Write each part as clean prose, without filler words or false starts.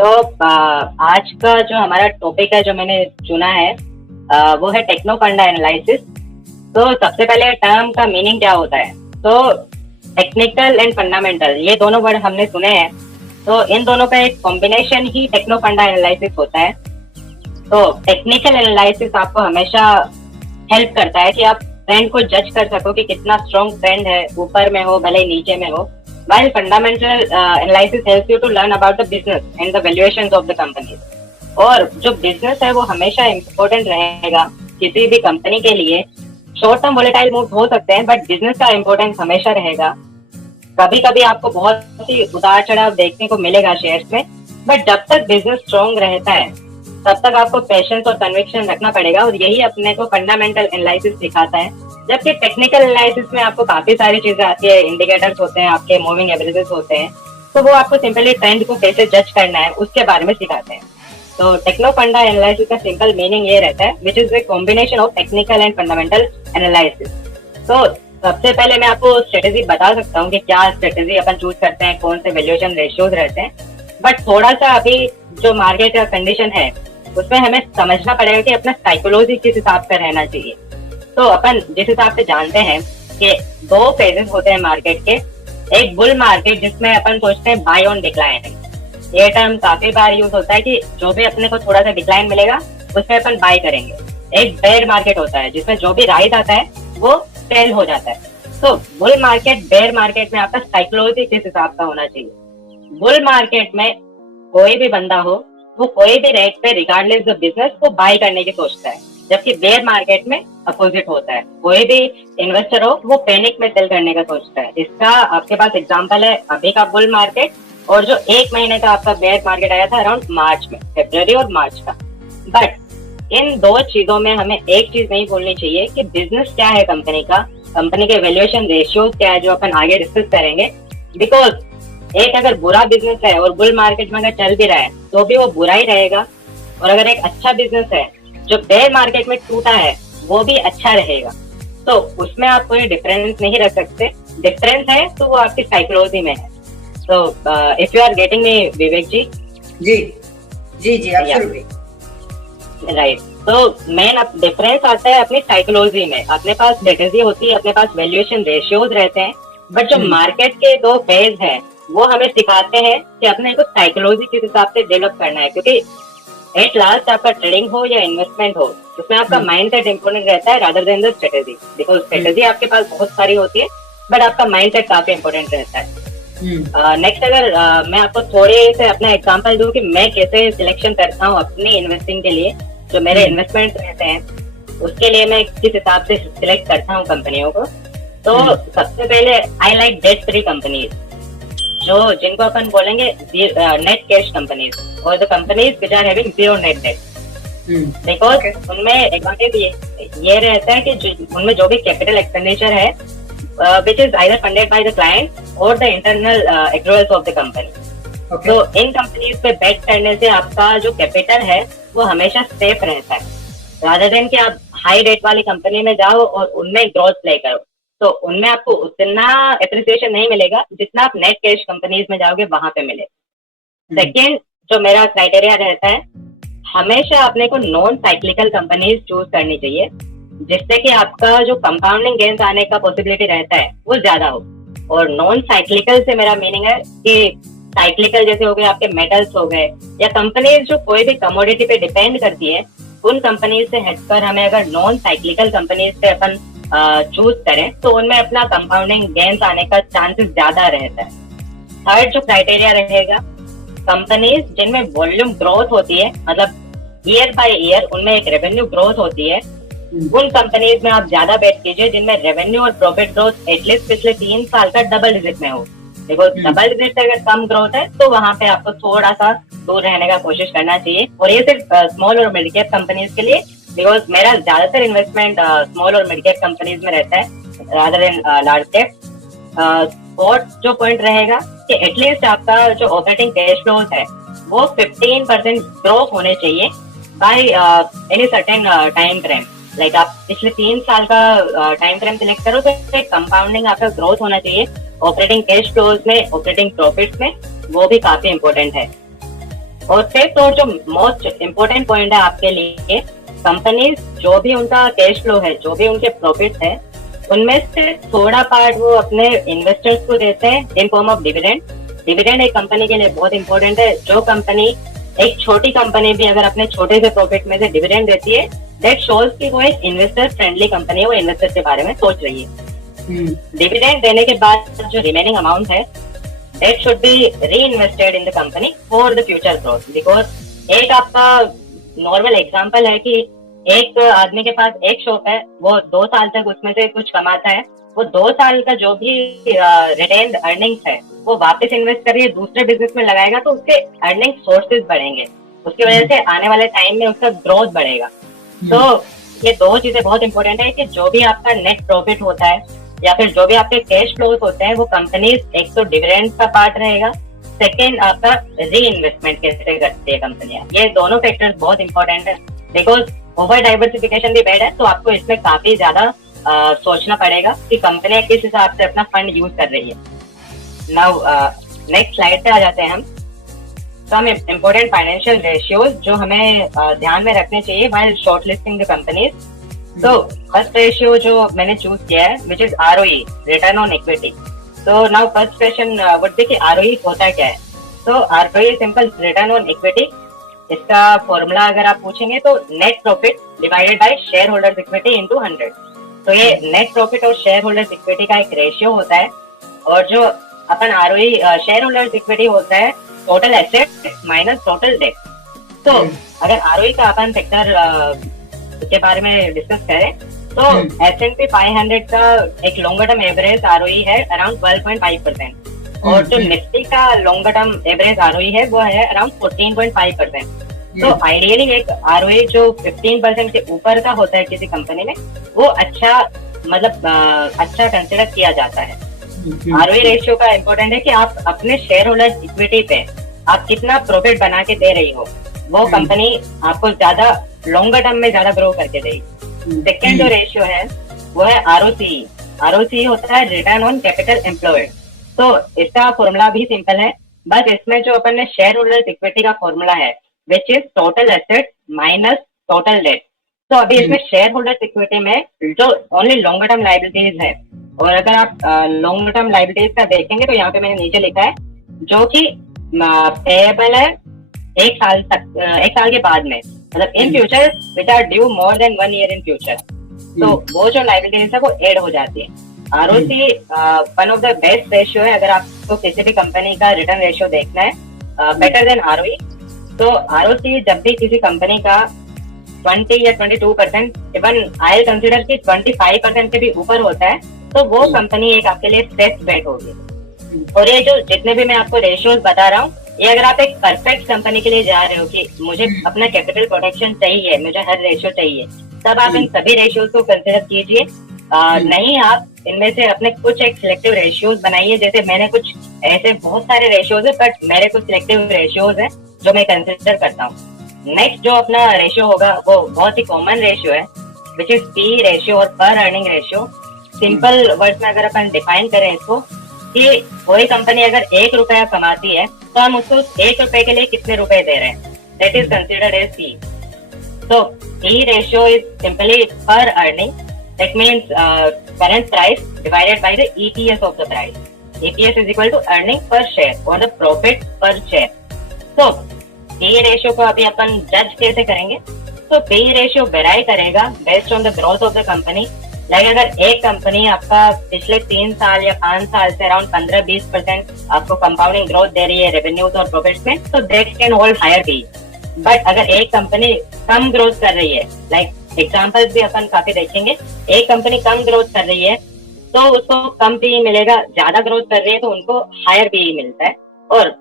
तो आज का जो हमारा टॉपिक है जो मैंने चुना है वो है टेक्नो फंडा एनालिसिस। तो सबसे पहले टर्म का मीनिंग क्या होता है। तो टेक्निकल एंड फंडामेंटल ये दोनों वर्ड हमने सुने हैं। तो इन दोनों का एक कॉम्बिनेशन ही टेक्नो फंडा एनालिसिस होता है। तो टेक्निकल एनालिसिस आपको हमेशा हेल्प करता है कि आप ट्रेंड को जज कर सको कि कितना स्ट्रॉन्ग ट्रेंड है, ऊपर में हो भले ही नीचे में हो। While fundamental analysis helps you to learn about the business and the valuations of the companies. और जो बिजनेस है वो हमेशा इम्पोर्टेंट रहेगा किसी भी कंपनी के लिए। शॉर्ट टर्म वोलेटाइल मूव हो सकते हैं बट बिजनेस का इम्पोर्टेंस हमेशा रहेगा। कभी कभी आपको बहुत सी उतार चढ़ाव देखने को मिलेगा शेयर्स में, बट जब तक बिजनेस स्ट्रॉन्ग रहता है तब तक आपको पेशेंस और कन्विक्शन रखना पड़ेगा, और यही अपने को फंडामेंटल एनालिसिस सिखाता है। जबकि टेक्निकल एनालिसिस में आपको काफी सारी चीजें आती है, इंडिकेटर्स होते हैं, आपके मूविंग एवरेजेस होते हैं, तो वो आपको सिंपली ट्रेंड को कैसे जज करना है उसके बारे में सिखाते हैं। तो टेक्नो फंडा एनालिसिस का सिंपल मीनिंग ये रहता है which is a combination of technical and fundamental analysis. तो सबसे पहले मैं आपको स्ट्रेटेजी बता सकता हूँ कि क्या स्ट्रेटेजी अपन चूज करते हैं, कौन से वैल्यूएशन रेशियोज रहते हैं, बट थोड़ा सा अभी जो मार्केट का कंडीशन है उसमें हमें समझना पड़ेगा कि अपना साइकोलॉजी किस हिसाब से रहना चाहिए। तो अपन जिस हिसाब से जानते हैं कि दो फेजेस होते हैं मार्केट के। एक बुल मार्केट जिसमें अपन सोचते हैं बाय ऑन डिक्लाइन, ये टर्म काफी बार यूज होता है कि जो भी अपने को थोड़ा सा डिक्लाइन मिलेगा उसमें अपन बाय करेंगे। एक बेयर मार्केट होता है जिसमें जो भी राइज आता है वो सेल हो जाता है। तो बुल मार्केट बेयर मार्केट में आपका साइकोलॉजी किस हिसाब का होना चाहिए। बुल मार्केट में कोई भी बंदा हो वो कोई भी रेट पे रिगार्डलेस द बिजनेस को बाय करने की सोचता है, जबकि बेयर मार्केट में अपोजिट होता है, कोई भी इन्वेस्टर हो वो पैनिक में सेल करने का सोचता है। इसका आपके पास एग्जांपल है अभी का बुल मार्केट और जो एक महीने का आपका बेयर मार्केट आया था अराउंड मार्च में, फरवरी और मार्च का। बट इन दो चीजों में हमें एक चीज नहीं भूलनी चाहिए कि बिजनेस क्या है कंपनी का, कंपनी के वैल्यूएशन रेशियोज क्या है जो अपन आगे डिस्कस करेंगे। बिकॉज एक अगर बुरा बिजनेस है और बुल मार्केट में अगर चल भी रहा है तो भी वो बुरा ही रहेगा, और अगर एक अच्छा बिजनेस है जो बेयर मार्केट में टूटा है वो भी अच्छा रहेगा। तो उसमें आप कोई डिफरेंस नहीं रख सकते। डिफरेंस है तो वो आपकी साइकोलॉजी में है। तो if you are getting me Vivek ji. जी जी जी एब्सोल्युटली राइट। तो मेन डिफरेंस आता है अपनी साइकोलॉजी में। अपने पास स्ट्रेटेजी होती है, अपने पास वैल्यूएशन रेशियोज रहते हैं, बट जो मार्केट के दो फेज है वो हमें सिखाते हैं कि अपने को साइकोलॉजी किस हिसाब से डेवलप करना है। क्योंकि एट लास्ट आपका ट्रेडिंग हो या इन्वेस्टमेंट हो उसमें आपका माइंडसेट इंपॉर्टेंट रहता है rather than the strategy. Because strategy आपके पास बहुत सारी होती है बट आपका माइंडसेट काफी इंपॉर्टेंट रहता है। नेक्स्ट अगर मैं आपको थोड़े से अपना एग्जांपल दूं कि मैं कैसे सिलेक्शन करता हूँ अपनी इन्वेस्टिंग के लिए, जो मेरे इन्वेस्टमेंट रहते हैं उसके लिए मैं किस हिसाब से सिलेक्ट करता हूँ कंपनियों को। तो सबसे पहले I like debt free companies, जो जिनको अपन बोलेंगे नेट कैश कंपनीज, और the companies which are having zero net debt. Because उनमें एडवांटेज ये रहता है कि उनमें जो भी कैपिटल एक्सपेंडिचर है which is either funded by the client और the internal accruals of the company. तो इन कंपनीज पे बेट करने से आपका जो कैपिटल है वो हमेशा सेफ रहता है, रादर देन कि आप हाई रेट वाली कंपनी में जाओ और उनमें ग्रोथ प्ले करो। तो उनमें आपको उतना एप्रिसिएशन नहीं मिलेगा जितना आप नेट कैश कंपनीज में जाओगे वहां पे मिले। सेकेंड जो मेरा क्राइटेरिया रहता है, हमेशा अपने को नॉन साइक्लिकल कंपनीज चूज करनी चाहिए जिससे कि आपका जो कंपाउंडिंग गेन्स आने का पॉसिबिलिटी रहता है वो ज्यादा हो। और नॉन साइक्लिकल से मेरा मीनिंग है कि साइक्लिकल जैसे हो गए आपके मेटल्स हो गए या कंपनीज जो कोई भी कमोडिटी पे डिपेंड करती है, उन कंपनीज से हटकर हमें अगर नॉन साइक्लिकल कंपनीज पे अपन चूज करें तो उनमें अपना कंपाउंडिंग गेन्स आने का चांसेस ज्यादा रहता है। थर्ड जो क्राइटेरिया रहेगा, कंपनीज जिनमें वॉल्यूम ग्रोथ होती है, मतलब ईयर बाय ईयर उनमें एक रेवेन्यू ग्रोथ होती है, उन कंपनीज में आप ज्यादा बेट कीजिए जिनमें रेवेन्यू और प्रॉफिट ग्रोथ एटलीस्ट पिछले 3 साल का डबल डिजिट में हो। बिकॉज डबल डिजिट से अगर कम ग्रोथ है तो वहां पे आपको थोड़ा सा दूर रहने का कोशिश करना चाहिए। और ये सिर्फ स्मॉल और मिड कैप कंपनीज के लिए, बिकॉज मेरा ज्यादातर इन्वेस्टमेंट स्मॉल और मिड कैप कंपनीज में रहता है rather than large cap. Fourth जो पॉइंट रहेगा कि एटलीस्ट आपका जो ऑपरेटिंग कैश फ्लोज है वो 15% ग्रो होने चाहिए by any certain time frame. Like आप पिछले 3 साल का टाइम फ्रेम सिलेक्ट करो तो एक कंपाउंडिंग आपका ग्रोथ होना चाहिए ऑपरेटिंग कैश फ्लोज में, ऑपरेटिंग प्रॉफिट्स में, वो भी काफी इंपॉर्टेंट है। और फिफ्थ और जो मोस्ट इम्पोर्टेंट पॉइंट है आपके लिए, कंपनीज जो भी उनका कैश फ्लो है, जो भी उनके प्रॉफिट है, उनमें से थोड़ा पार्ट वो अपने इन्वेस्टर्स को देते हैं in form of dividend. Dividend एक कंपनी के लिए बहुत इंपॉर्टेंट है। जो कंपनी, एक छोटी कंपनी भी अगर अपने छोटे से प्रॉफिट में से डिविडेंड देती है, दैट शोज कि वो एक इन्वेस्टर फ्रेंडली कंपनी है, वो इन्वेस्टर के बारे में सोच रही है। डिविडेंड देने के बाद जो रिमेनिंग अमाउंट है, दैट शुड बी री invested in the company for the future growth. Because एक आपका नॉर्मल एग्जाम्पल है कि एक आदमी के पास एक शॉप है, वो 2 साल तक उसमें से कुछ कमाता है, वो 2 साल का जो भी रिटेन्ड अर्निंग्स है वो वापस इन्वेस्ट करके दूसरे बिजनेस में लगाएगा, तो उसके अर्निंग सोर्सेज बढ़ेंगे, उसकी वजह से आने वाले टाइम में उसका ग्रोथ बढ़ेगा। तो ये 2 चीजें बहुत इंपॉर्टेंट है कि जो भी आपका नेट प्रॉफिट होता है या फिर जो भी आपके कैश फ्लोज होते हैं, वो कंपनीज, एक तो डिविडेंड का पार्ट रहेगा, सेकेंड आपका री इन्वेस्टमेंट कैसे करती है कंपनियां। ये दोनों फैक्टर्स बहुत इंपॉर्टेंट है। बिकॉज ओवर डाइवर्सिफिकेशन भी बैड है, तो आपको इसमें काफी ज्यादा सोचना पड़ेगा कि कंपनियां किस हिसाब से अपना फंड यूज कर रही है। नाउ नेक्स्ट स्लाइड पे आ जाते हैं हम। तो हम इम्पोर्टेंट फाइनेंशियल रेशियोज जो हमें ध्यान में रखने चाहिए व्हाइल शॉर्टलिस्टिंग द कंपनीज। तो फर्स्ट रेशियो जो मैंने चूज किया है, which is ROE, return on equity. तो now first question would be कि ROE होता क्या है। तो ROE simple, return on equity. इसका फॉर्मूला अगर आप पूछेंगे तो net profit divided by share holders equity into 100। तो ये नेट प्रॉफिट और शेयर होल्डर्स इक्विटी का एक रेशियो होता है। और जो अपन ROE, शेयर होल्डर्स इक्विटी होता है total asset minus total date. तो अगर ROE का अपन फैक्टर के बारे में डिस्कस करें तो S&P 500 का एक लॉन्गर टर्म एवरेज ROE है अराउंड 12.5%, और जो निफ्टी का लॉन्गर टर्म एवरेज ROE है वो है अराउंड 14.5%। तो आइडियली एक ROE जो 15% के ऊपर का होता है किसी कंपनी में, वो अच्छा, मतलब अच्छा कंसिडर किया जाता है। ROE रेशियो का इम्पोर्टेंट है कि आप अपने शेयर होल्डर इक्विटी पे आप कितना प्रॉफिट बना के दे रही हो, वो कंपनी आपको ज्यादा लॉन्गर टर्म में ज्यादा ग्रो करके देगी। सेकेंड जो रेशियो है वो है ROCE। ROCE होता है रिटर्न ऑन कैपिटल एम्प्लॉयड। तो इसका फॉर्मूला भी सिंपल है, बस इसमें जो अपन ने शेयर होल्डर इक्विटी का फॉर्मूला है which is total asset minus total date. तो अभी इसमें शेयर होल्डर इक्विटी में जो ओनली लॉन्गर टर्म लाइबिलिटीज है, और अगर आप लॉन्ग टर्म लाइबिलिटीज का देखेंगे तो यहाँ पे मैंने नीचे लिखा है जो कि पेएबल है 1 साल तक, 1 साल के बाद में, मतलब in future which are due more than 1 year in future. तो वो जो लाइबिलिटीज है वो एड हो जाती है। ROCE one of the best ratio है अगर आपको किसी भी कंपनी का रिटर्न रेशियो देखना है, बेटर देन ROE। तो ROCE जब भी किसी कंपनी का 20 या 22%, इवन आई कंसिडर कि 25% से भी ऊपर होता है, तो वो कंपनी एक आपके लिए सेफ बेट होगी। और ये जो जितने भी मैं आपको रेशियोज बता रहा हूँ, ये अगर आप एक परफेक्ट कंपनी के लिए जा रहे हो कि मुझे अपना कैपिटल प्रोटेक्शन चाहिए, मुझे हर रेशियो चाहिए, तब आप इन सभी रेशियोज को कंसिडर कीजिए। नहीं, आप इनमें से अपने कुछ एक सिलेक्टिव रेशियोज बनाइए। जैसे मैंने कुछ ऐसे बहुत सारे रेशियोज है, बट मेरे कुछ सिलेक्टिव रेशियोज है जो मैं कंसिडर करता हूँ। नेक्स्ट जो अपना रेशियो होगा वो बहुत ही कॉमन रेशियो है, विच इज P रेशियो और पर अर्निंग रेशियो। सिंपल वर्ड्स में अगर अपन डिफाइन करें इसको कि कोई कंपनी अगर 1 रुपया कमाती है तो हम उसको 1 रुपए के लिए कितने रुपए दे रहे हैं, that is considered as P। तो P ratio is simply per earning, that means current price divided by the EPS of the price. EPS is equal to earning per share और द प्रॉफिट पर शेयर। तो P ratio को अभी अपन जज कैसे करेंगे, तो P ratio वेराई करेगा based on the growth of the company. Like अगर एक कंपनी आपका पिछले 3 साल या 5 साल से अराउंड 15-20% आपको कंपाउंडिंग ग्रोथ दे रही है रेवेन्यूज और प्रॉफिट्स में, तो that can hold higher P। But अगर एक कंपनी कम ग्रोथ कर रही है, लाइक एग्जांपल्स भी अपन काफी देखेंगे, एक कंपनी कम ग्रोथ कर रही है तो उसको कम P मिलेगा, ज्यादा ग्रोथ कर रही है तो उनको हायर P मिलता है। और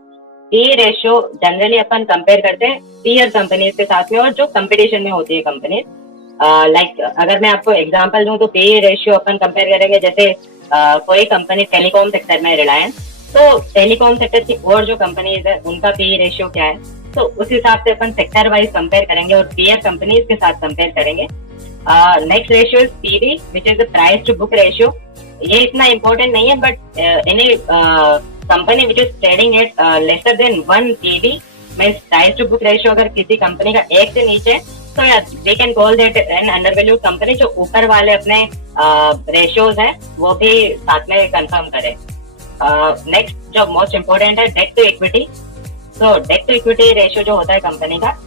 P रेशियो जनरली अपन कंपेयर करते हैं पीयर कंपनीज के साथ में और जो कंपटीशन में होती है कंपनी। लाइक अगर मैं आपको एग्जांपल दूं तो P रेशियो अपन कंपेयर करेंगे, जैसे कोई कंपनी टेलीकॉम सेक्टर में रिलायंस, तो टेलीकॉम सेक्टर की और जो कंपनीज है उनका P रेशियो क्या है, तो उस हिसाब से अपन सेक्टर वाइज कंपेयर करेंगे और पीयर कंपनीज के साथ कंपेयर करेंगे। Next ratio is PB which is the price to book ratio. ये इतना इम्पोर्टेंट नहीं है, but any company which is trading at lesser than 1 PB means price to book ratio अगर किसी कंपनी का एक से नीचे, तो we can call that an undervalued company. जो ऊपर वाले अपने रेशियोज हैं वो भी साथ में कंफर्म करे। नेक्स्ट जो मोस्ट इम्पोर्टेंट है डेट टू इक्विटी। तो डेट टू इक्विटी रेशियो जो होता है कंपनी का,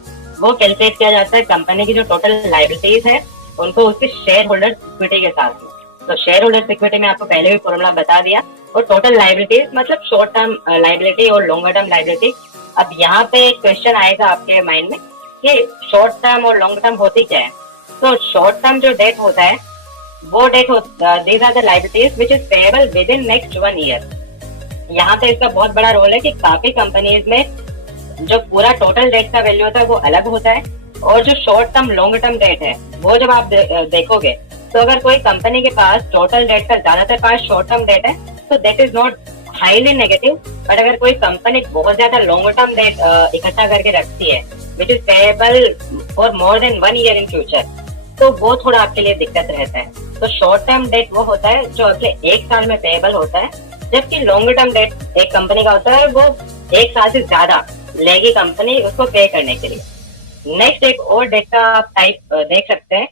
वो कैलकुलेट किया जाता है कंपनी की जो टोटल लायबिलिटीज है उनको उसके शेयर होल्डर्स इक्विटी के साथ में। तो शेयर होल्डर्स इक्विटी में आपको पहले भी फॉर्मूला बता दिया, और टोटल लायबिलिटीज मतलब शॉर्ट टर्म लायबिलिटी और लॉन्गर टर्म लायबिलिटी। अब यहाँ पे एक क्वेश्चन आएगा आपके माइंड में कि शॉर्ट टर्म और लॉन्ग टर्म होती क्या है। तो शॉर्ट टर्म जो डेट होता है वो debt these are the liabilities which is payable within next 1 year. यहाँ पे इसका बहुत बड़ा रोल है कि काफी कंपनीज में जो पूरा टोटल डेट का वैल्यू होता है वो अलग होता है, और जो short term long term debt है वो जब आप देखोगे, तो अगर कोई कंपनी के पास टोटल डेट का ज्यादातर पास शॉर्ट टर्म डेट है तो that is not highly negative. But अगर कोई कंपनी बहुत ज्यादा लॉन्ग टर्म डेट इकट्ठा करके रखती है which is payable for more than 1 year in future, तो वो थोड़ा आपके लिए दिक्कत रहता है। तो शॉर्ट टर्म डेट वो होता है जो अगले 1 साल में पेएबल होता है, जबकि लॉन्ग टर्म डेट एक कंपनी का होता है वो 1 साल से ज्यादा लेगी कंपनी उसको पे करने के लिए। नेक्स्ट एक और डेट का आप टाइप देख सकते हैं,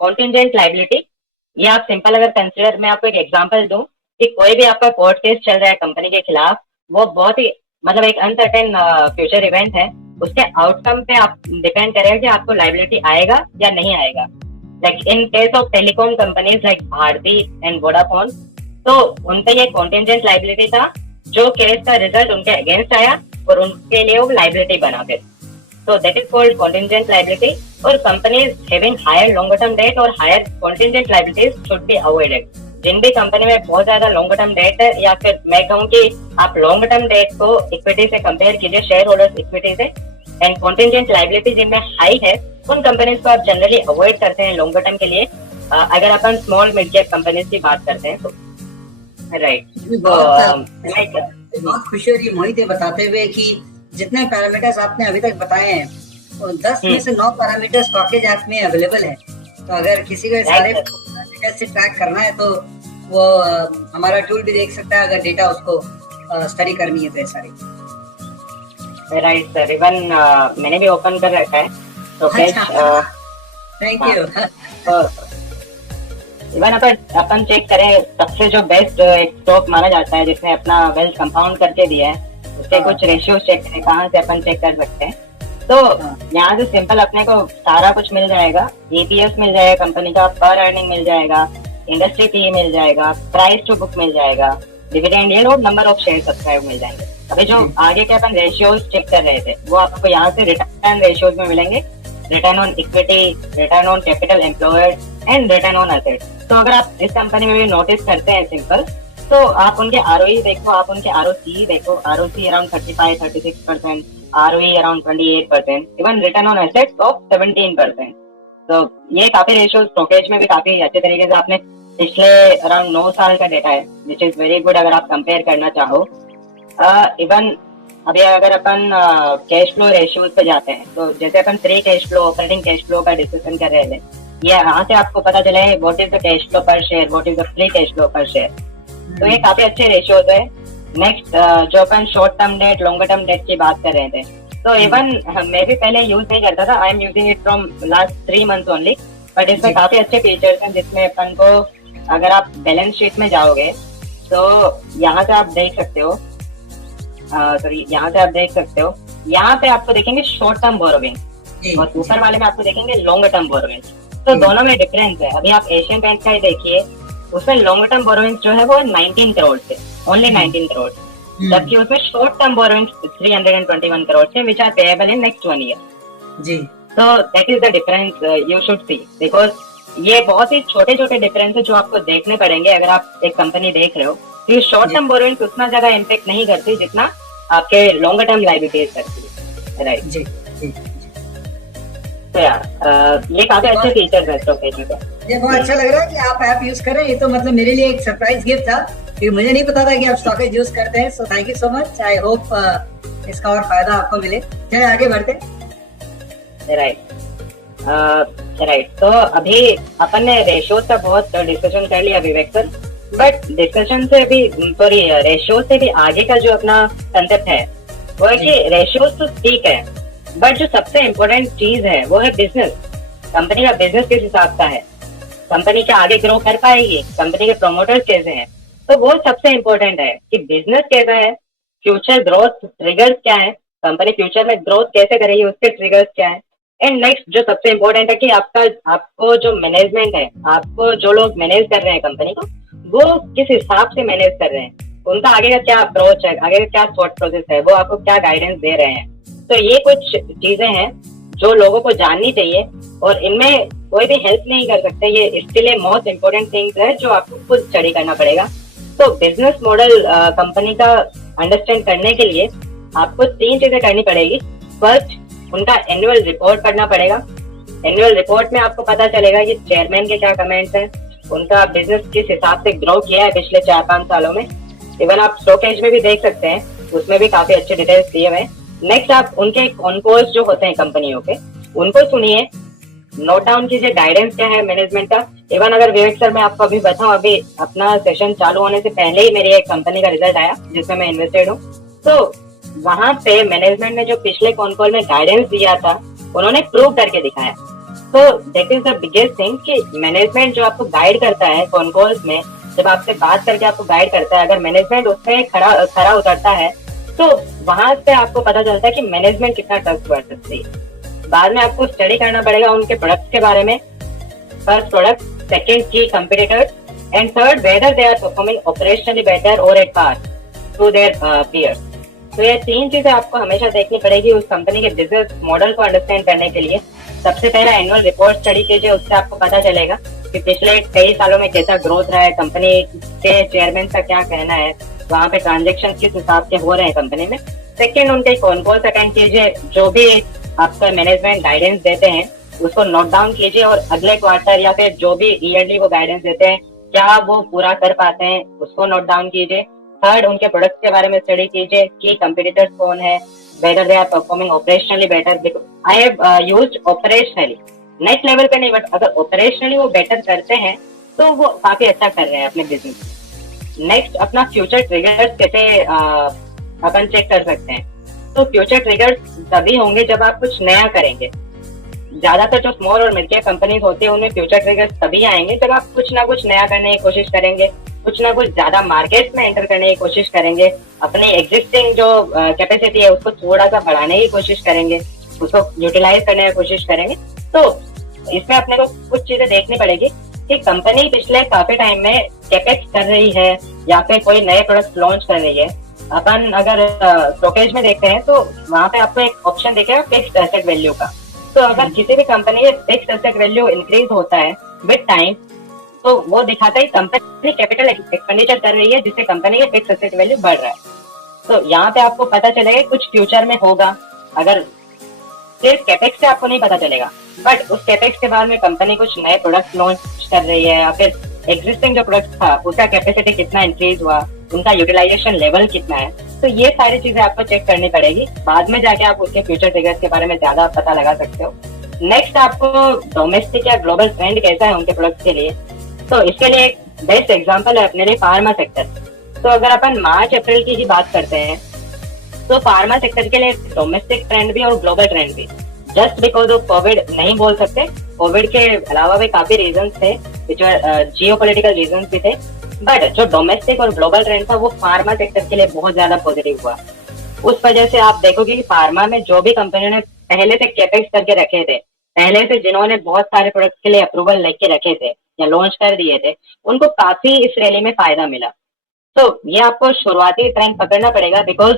कॉन्टिजेंट लायबिलिटी। ये आप सिंपल अगर कंसिडर, मैं आपको एक एग्जांपल दूं कि कोई भी आपका कोर्ट केस चल रहा है कंपनी के खिलाफ, वो बहुत ही मतलब एक अनसर्टेन फ्यूचर इवेंट है, उसके आउटकम पे आप डिपेंड करेगा कि आपको लायबिलिटी आएगा या नहीं आएगा। Like in case of telecom companies like Bharti and Vodafone, तो उनपे ये कॉन्टिजेंट लायबिलिटी था, जो केस का रिजल्ट उनके अगेंस्ट आया और उनके लिए वो लायबिलिटी बना फिर। So that is called contingent liability, और companies having higher longer term debt और higher contingent liabilities should be avoided। जिन भी कंपनी में बहुत ज्यादा लॉन्ग टर्म डेट है, या फिर मैं कहूँ कि आप लॉन्ग टर्म डेट को इक्विटी से कंपेयर कीजिए, शेयर होल्डर्स इक्विटी से, एंड कॉन्टिजेंट लायबिलिटी जिनमें हाई है उन कंपनीज को आप जनरली अवॉइड करते हैं लॉन्गर टर्म के लिए। अगर अपन स्मॉल मिड कैप कंपनीज की बात करते हैं तो राइट। बहुत खुशी हो रही है मोहित ये बताते हुए कि जितने पैरामीटर्स आपने अभी तक बताए हैं वो 10 में से 9 पैरामीटर्स स्टॉकेज ऐप में अवेलेबल है। तो अगर किसी को सारे पैरामीटर्स से ट्रैक करना है तो वो हमारा टूल भी देख सकता है, अगर डेटा उसको स्टडी करनी है तो। सारी राइट सर, इवन मैंने भी ओपन कर रखा है तो थैंक यू। इवन अपन चेक करें, सबसे जो बेस्ट एक स्टॉक माना जाता है जिसने अपना वेल्थ कंपाउंड करके दिया है, उसके कुछ रेशियो चेक करें कहाँ से अपन चेक कर सकते हैं। तो यहाँ से सिंपल अपने को सारा कुछ मिल जाएगा, ईपीएस मिल जाएगा कंपनी का, पर अर्निंग मिल जाएगा, इंडस्ट्री पी मिल जाएगा, प्राइस टू बुक मिल जाएगा, डिविडेंड यील्ड और नंबर ऑफ शेयर सब्सक्राइब मिल जाएंगे। अभी जो आगे के अपन रेशियोज चेक कर रहे थे वो आपको यहाँ से रिटर्न रेशियोज में मिलेंगे, return on equity, return on capital employed and return on asset. तो अगर आप इस कंपनी में भी नोटिस करते हैं सिंपल, तो आप उनके आरओई देखो, आप उनके आरओसी देखो, ROC around 35-36%, ROE around 28%, even return on assets of 17%। तो ये काफी रेशियो स्टॉकेज में भी काफी अच्छे तरीके से आपने पिछले अराउंड 9 साल का डेटा है, विच इज वेरी गुड अगर आप कंपेयर करना चाहो। इवन अभी अगर अपन कैश फ्लो रेशियोज पे जाते हैं, तो जैसे अपन free cash flow, operating cash flow का डिस्कशन कर रहे थे, ये यहाँ से आपको पता चले what is the cash flow per share, what is the free cash flow per share. तो ये काफी अच्छे रेशियोज है। नेक्स्ट जो अपन short term debt, longer term debt की बात कर रहे थे, तो इवन मैं भी पहले यूज नहीं करता था, I am using it from last 3 months only, but इसमें काफी अच्छे फीचर्स हैं जिसमें अपन को, अगर आप बैलेंस शीट में जाओगे तो यहाँ से आप देख सकते हो, सॉरी यहाँ से आप देख सकते हो, यहाँ पे आपको देखेंगे शॉर्ट टर्म बोरोविंग और ऊपर वाले में आपको देखेंगे लॉन्गर टर्म बोरोविंग। तो दोनों में डिफरेंस है। अभी आप एशियन पेंट्स का ही देखिए, उसमें लॉन्ग टर्म बोरोविंग्स जो है वो 19 करोड़ थे, ओनली 19 करोड़, जबकि उसमें शॉर्ट टर्म बोरोविंग्स 321 करोड़ थे which are payable in next 1 year. जी, तो that is the difference you should see, because ये बहुत ही छोटे छोटे डिफरेंस है जो आपको देखने पड़ेंगे अगर आप एक कंपनी देख रहे हो। तो शॉर्ट टर्म बोरोविंग्स उतना ज्यादा इम्पेक्ट नहीं करती जितना आपके लॉन्गर टर्म लायबिलिटीज करती है, राइट? जी जी। तो यार ये काफी अच्छे फीचर्स है स्टॉकेज में। ये बहुत अच्छा लग रहा है कि आप ऐप यूज कर रहे हैं। ये तो मतलब मेरे लिए एक सरप्राइज गिफ्ट था, क्योंकि मुझे नहीं पता था कि आप स्टॉकेज यूज करते हैं। So thank you so much, I hope इसका और फायदा आपको मिले। चलिए आगे बढ़ते। राइट, तो अभी अपन ने रेशियोज का बहुत डिस्कशन कर लिया विवेक सर, बट डिस्कशन से अभी सॉरी रेशियो से भी आगे का जो अपना कंसेप्ट है वो है कि रेशियोज तो ठीक है, बट जो सबसे इम्पोर्टेंट चीज है वो है बिजनेस। कंपनी का बिजनेस किस हिसाब का है, कंपनी क्या आगे ग्रो कर पाएगी, कंपनी के प्रोमोटर्स कैसे हैं, तो वो सबसे इम्पोर्टेंट है कि बिजनेस कैसा है, फ्यूचर ग्रोथ ट्रिगर्स क्या है, कंपनी फ्यूचर में ग्रोथ कैसे करेगी, उसके ट्रिगर्स क्या है। एंड नेक्स्ट जो सबसे इम्पोर्टेंट है कि आपको जो मैनेजमेंट है, आपको जो लोग मैनेज कर रहे हैं कंपनी को, वो किस हिसाब से मैनेज कर रहे हैं, उनका आगे का क्या अप्रोच है, आगे का क्या थॉट प्रोसेस है, वो आपको क्या गाइडेंस दे रहे हैं। तो ये कुछ चीजें हैं जो लोगों को जाननी चाहिए, और इनमें कोई भी हेल्प नहीं कर सकते, ये इसके लिए मोस्ट इम्पोर्टेंट थिंग्स है जो आपको खुद स्टडी करना पड़ेगा। तो बिजनेस मॉडल कंपनी का अंडरस्टैंड करने के लिए आपको 3 चीजें करनी पड़ेगी। फर्स्ट, उनका एनुअल रिपोर्ट पढ़ना पड़ेगा। एनुअल रिपोर्ट में आपको पता चलेगा कि चेयरमैन के क्या कमेंट्स हैं, उनका बिजनेस किस हिसाब से ग्रो किया है पिछले 4-5 सालों में। इवन आप स्टॉकेज में भी देख सकते हैं, उसमें भी काफी अच्छे डिटेल्स दिए हुए हैं। नेक्स्ट, आप उनके कॉन्कोर्स जो होते हैं कंपनियों के, उनको सुनिए, नोट डाउन कीजिए गाइडेंस क्या है मैनेजमेंट का। इवन अगर विवेक सर मैं आपको अभी बताऊं, अभी अपना सेशन चालू होने से पहले ही मेरी एक कंपनी का रिजल्ट आया जिसमें मैं इन्वेस्टेड हूँ। तो वहां पे मैनेजमेंट ने जो पिछले कॉन्कॉल में गाइडेंस दिया था, उन्होंने प्रूव करके दिखाया। तो that is the biggest thing कि मैनेजमेंट जो आपको गाइड करता है कॉन्कॉल्स में, जब आपसे बात करके आपको गाइड करता है, अगर मैनेजमेंट उसमें खरा उतरता है तो वहां से आपको पता चलता है कि मैनेजमेंट कितना ट्रस्टवर्दी है। बाद में आपको स्टडी करना पड़ेगा उनके प्रोडक्ट्स के बारे में, फर्स्ट प्रोडक्ट, सेकंड की competitors, and third whether they are performing operationally better और at par to their peers. तो ये 3 चीजें आपको हमेशा देखनी पड़ेगी उस कंपनी के बिजनेस मॉडल को अंडरस्टैंड करने के लिए। सबसे पहला एनुअल रिपोर्ट स्टडी कीजिए, उससे आपको पता चलेगा कि पिछले कई सालों में कैसा ग्रोथ रहा है, कंपनी के चेयरमैन का क्या कहना है, वहाँ पे ट्रांजेक्शन किस हिसाब से हो रहे हैं कंपनी में। सेकेंड, उनके कौन कौन से अटेंड कीजिए, जो भी आपका मैनेजमेंट गाइडेंस देते हैं उसको नोट डाउन कीजिए, और अगले क्वार्टर या फिर जो भी ईयरली वो गाइडेंस देते हैं क्या वो पूरा कर पाते हैं उसको नोट डाउन कीजिए। थर्ड, उनके प्रोडक्ट्स के बारे में स्टडी कीजिए कि कंपटीटर्स कौन है, whether they are performing operationally better. I have used operationally, net level पे नहीं, बट अगर ऑपरेशनली वो बेटर करते हैं तो वो काफी अच्छा कर रहे हैं अपने बिजनेस। नेक्स्ट, अपना फ्यूचर ट्रिगर्स कैसे अपन चेक कर सकते हैं। तो फ्यूचर ट्रिगर्स तभी होंगे जब आप कुछ नया करेंगे। ज्यादातर जो स्मॉल और मिड कैप कंपनीज होती है उनमें फ्यूचर ट्रिगर्स तभी आएंगे जब आप कुछ ना कुछ नया करने की कोशिश करेंगे, कुछ ना कुछ ज्यादा मार्केट में एंटर करने की कोशिश करेंगे, अपनी एग्जिस्टिंग जो कैपेसिटी है उसको थोड़ा सा बढ़ाने की कोशिश करेंगे, उसको यूटिलाइज करने की कोशिश करेंगे। तो इसमें अपने को कुछ चीजें देखनी पड़ेगी कि कंपनी पिछले काफी टाइम में कैपेक्स कर रही है या फिर कोई नए प्रोडक्ट लॉन्च कर रही है। अपन अगर स्टॉकेज में देखते हैं तो वहां पे आपको एक ऑप्शन दिखेगा फिक्स्ड एसेट वैल्यू का। तो अगर किसी भी कंपनी में फिक्स्ड एसेट वैल्यू इंक्रीज होता है विद टाइम, तो वो दिखाता है कंपनी कैपिटल एक्सपेंडिचर कर रही है जिससे कंपनी के फिक्स्ड एसेट वैल्यू बढ़ रहा है। तो यहाँ पे आपको पता चलेगा कुछ फ्यूचर में होगा। अगर सिर्फ कैपेक्स से आपको नहीं पता चलेगा, बट उस कैपेक्स के बाद में कंपनी कुछ नए प्रोडक्ट लॉन्च कर रही है या फिर एग्जिस्टिंग जो प्रोडक्ट था उसका कैपेसिटी कितना इंक्रीज हुआ, उनका यूटिलाइजेशन लेवल कितना है। तो ये सारी चीजें आपको चेक करनी पड़ेगी, बाद में जाके आप उसके फ्यूचर ट्रिगर्स के बारे में ज्यादा पता लगा सकते हो। नेक्स्ट, आपको डोमेस्टिक या ग्लोबल ट्रेंड कैसा है उनके प्रोडक्ट के लिए। तो इसके लिए एक बेस्ट एग्जांपल है अपने लिए फार्मा सेक्टर। तो अगर अपन मार्च अप्रैल की ही बात करते हैं तो फार्मा सेक्टर के लिए डोमेस्टिक ट्रेंड भी और ग्लोबल ट्रेंड भी, जस्ट बिकॉज ऑफ कोविड नहीं बोल सकते, कोविड के अलावा भी काफी रीजंस थे, जियोपॉलिटिकल रीजंस भी थे, बट जो डोमेस्टिक और ग्लोबल ट्रेंड था वो फार्मा सेक्टर के लिए बहुत ज्यादा पॉजिटिव हुआ। उस वजह से आप देखोगे कि फार्मा में जो भी कंपनियों ने पहले से कैपेक्स करके रखे थे, पहले से जिन्होंने बहुत सारे प्रोडक्ट्स के लिए अप्रूवल लेके रखे थे या लॉन्च कर दिए थे, उनको काफी इस रैली में फायदा मिला। तो ये आपको शुरुआती ट्रेंड पकड़ना पड़ेगा, बिकॉज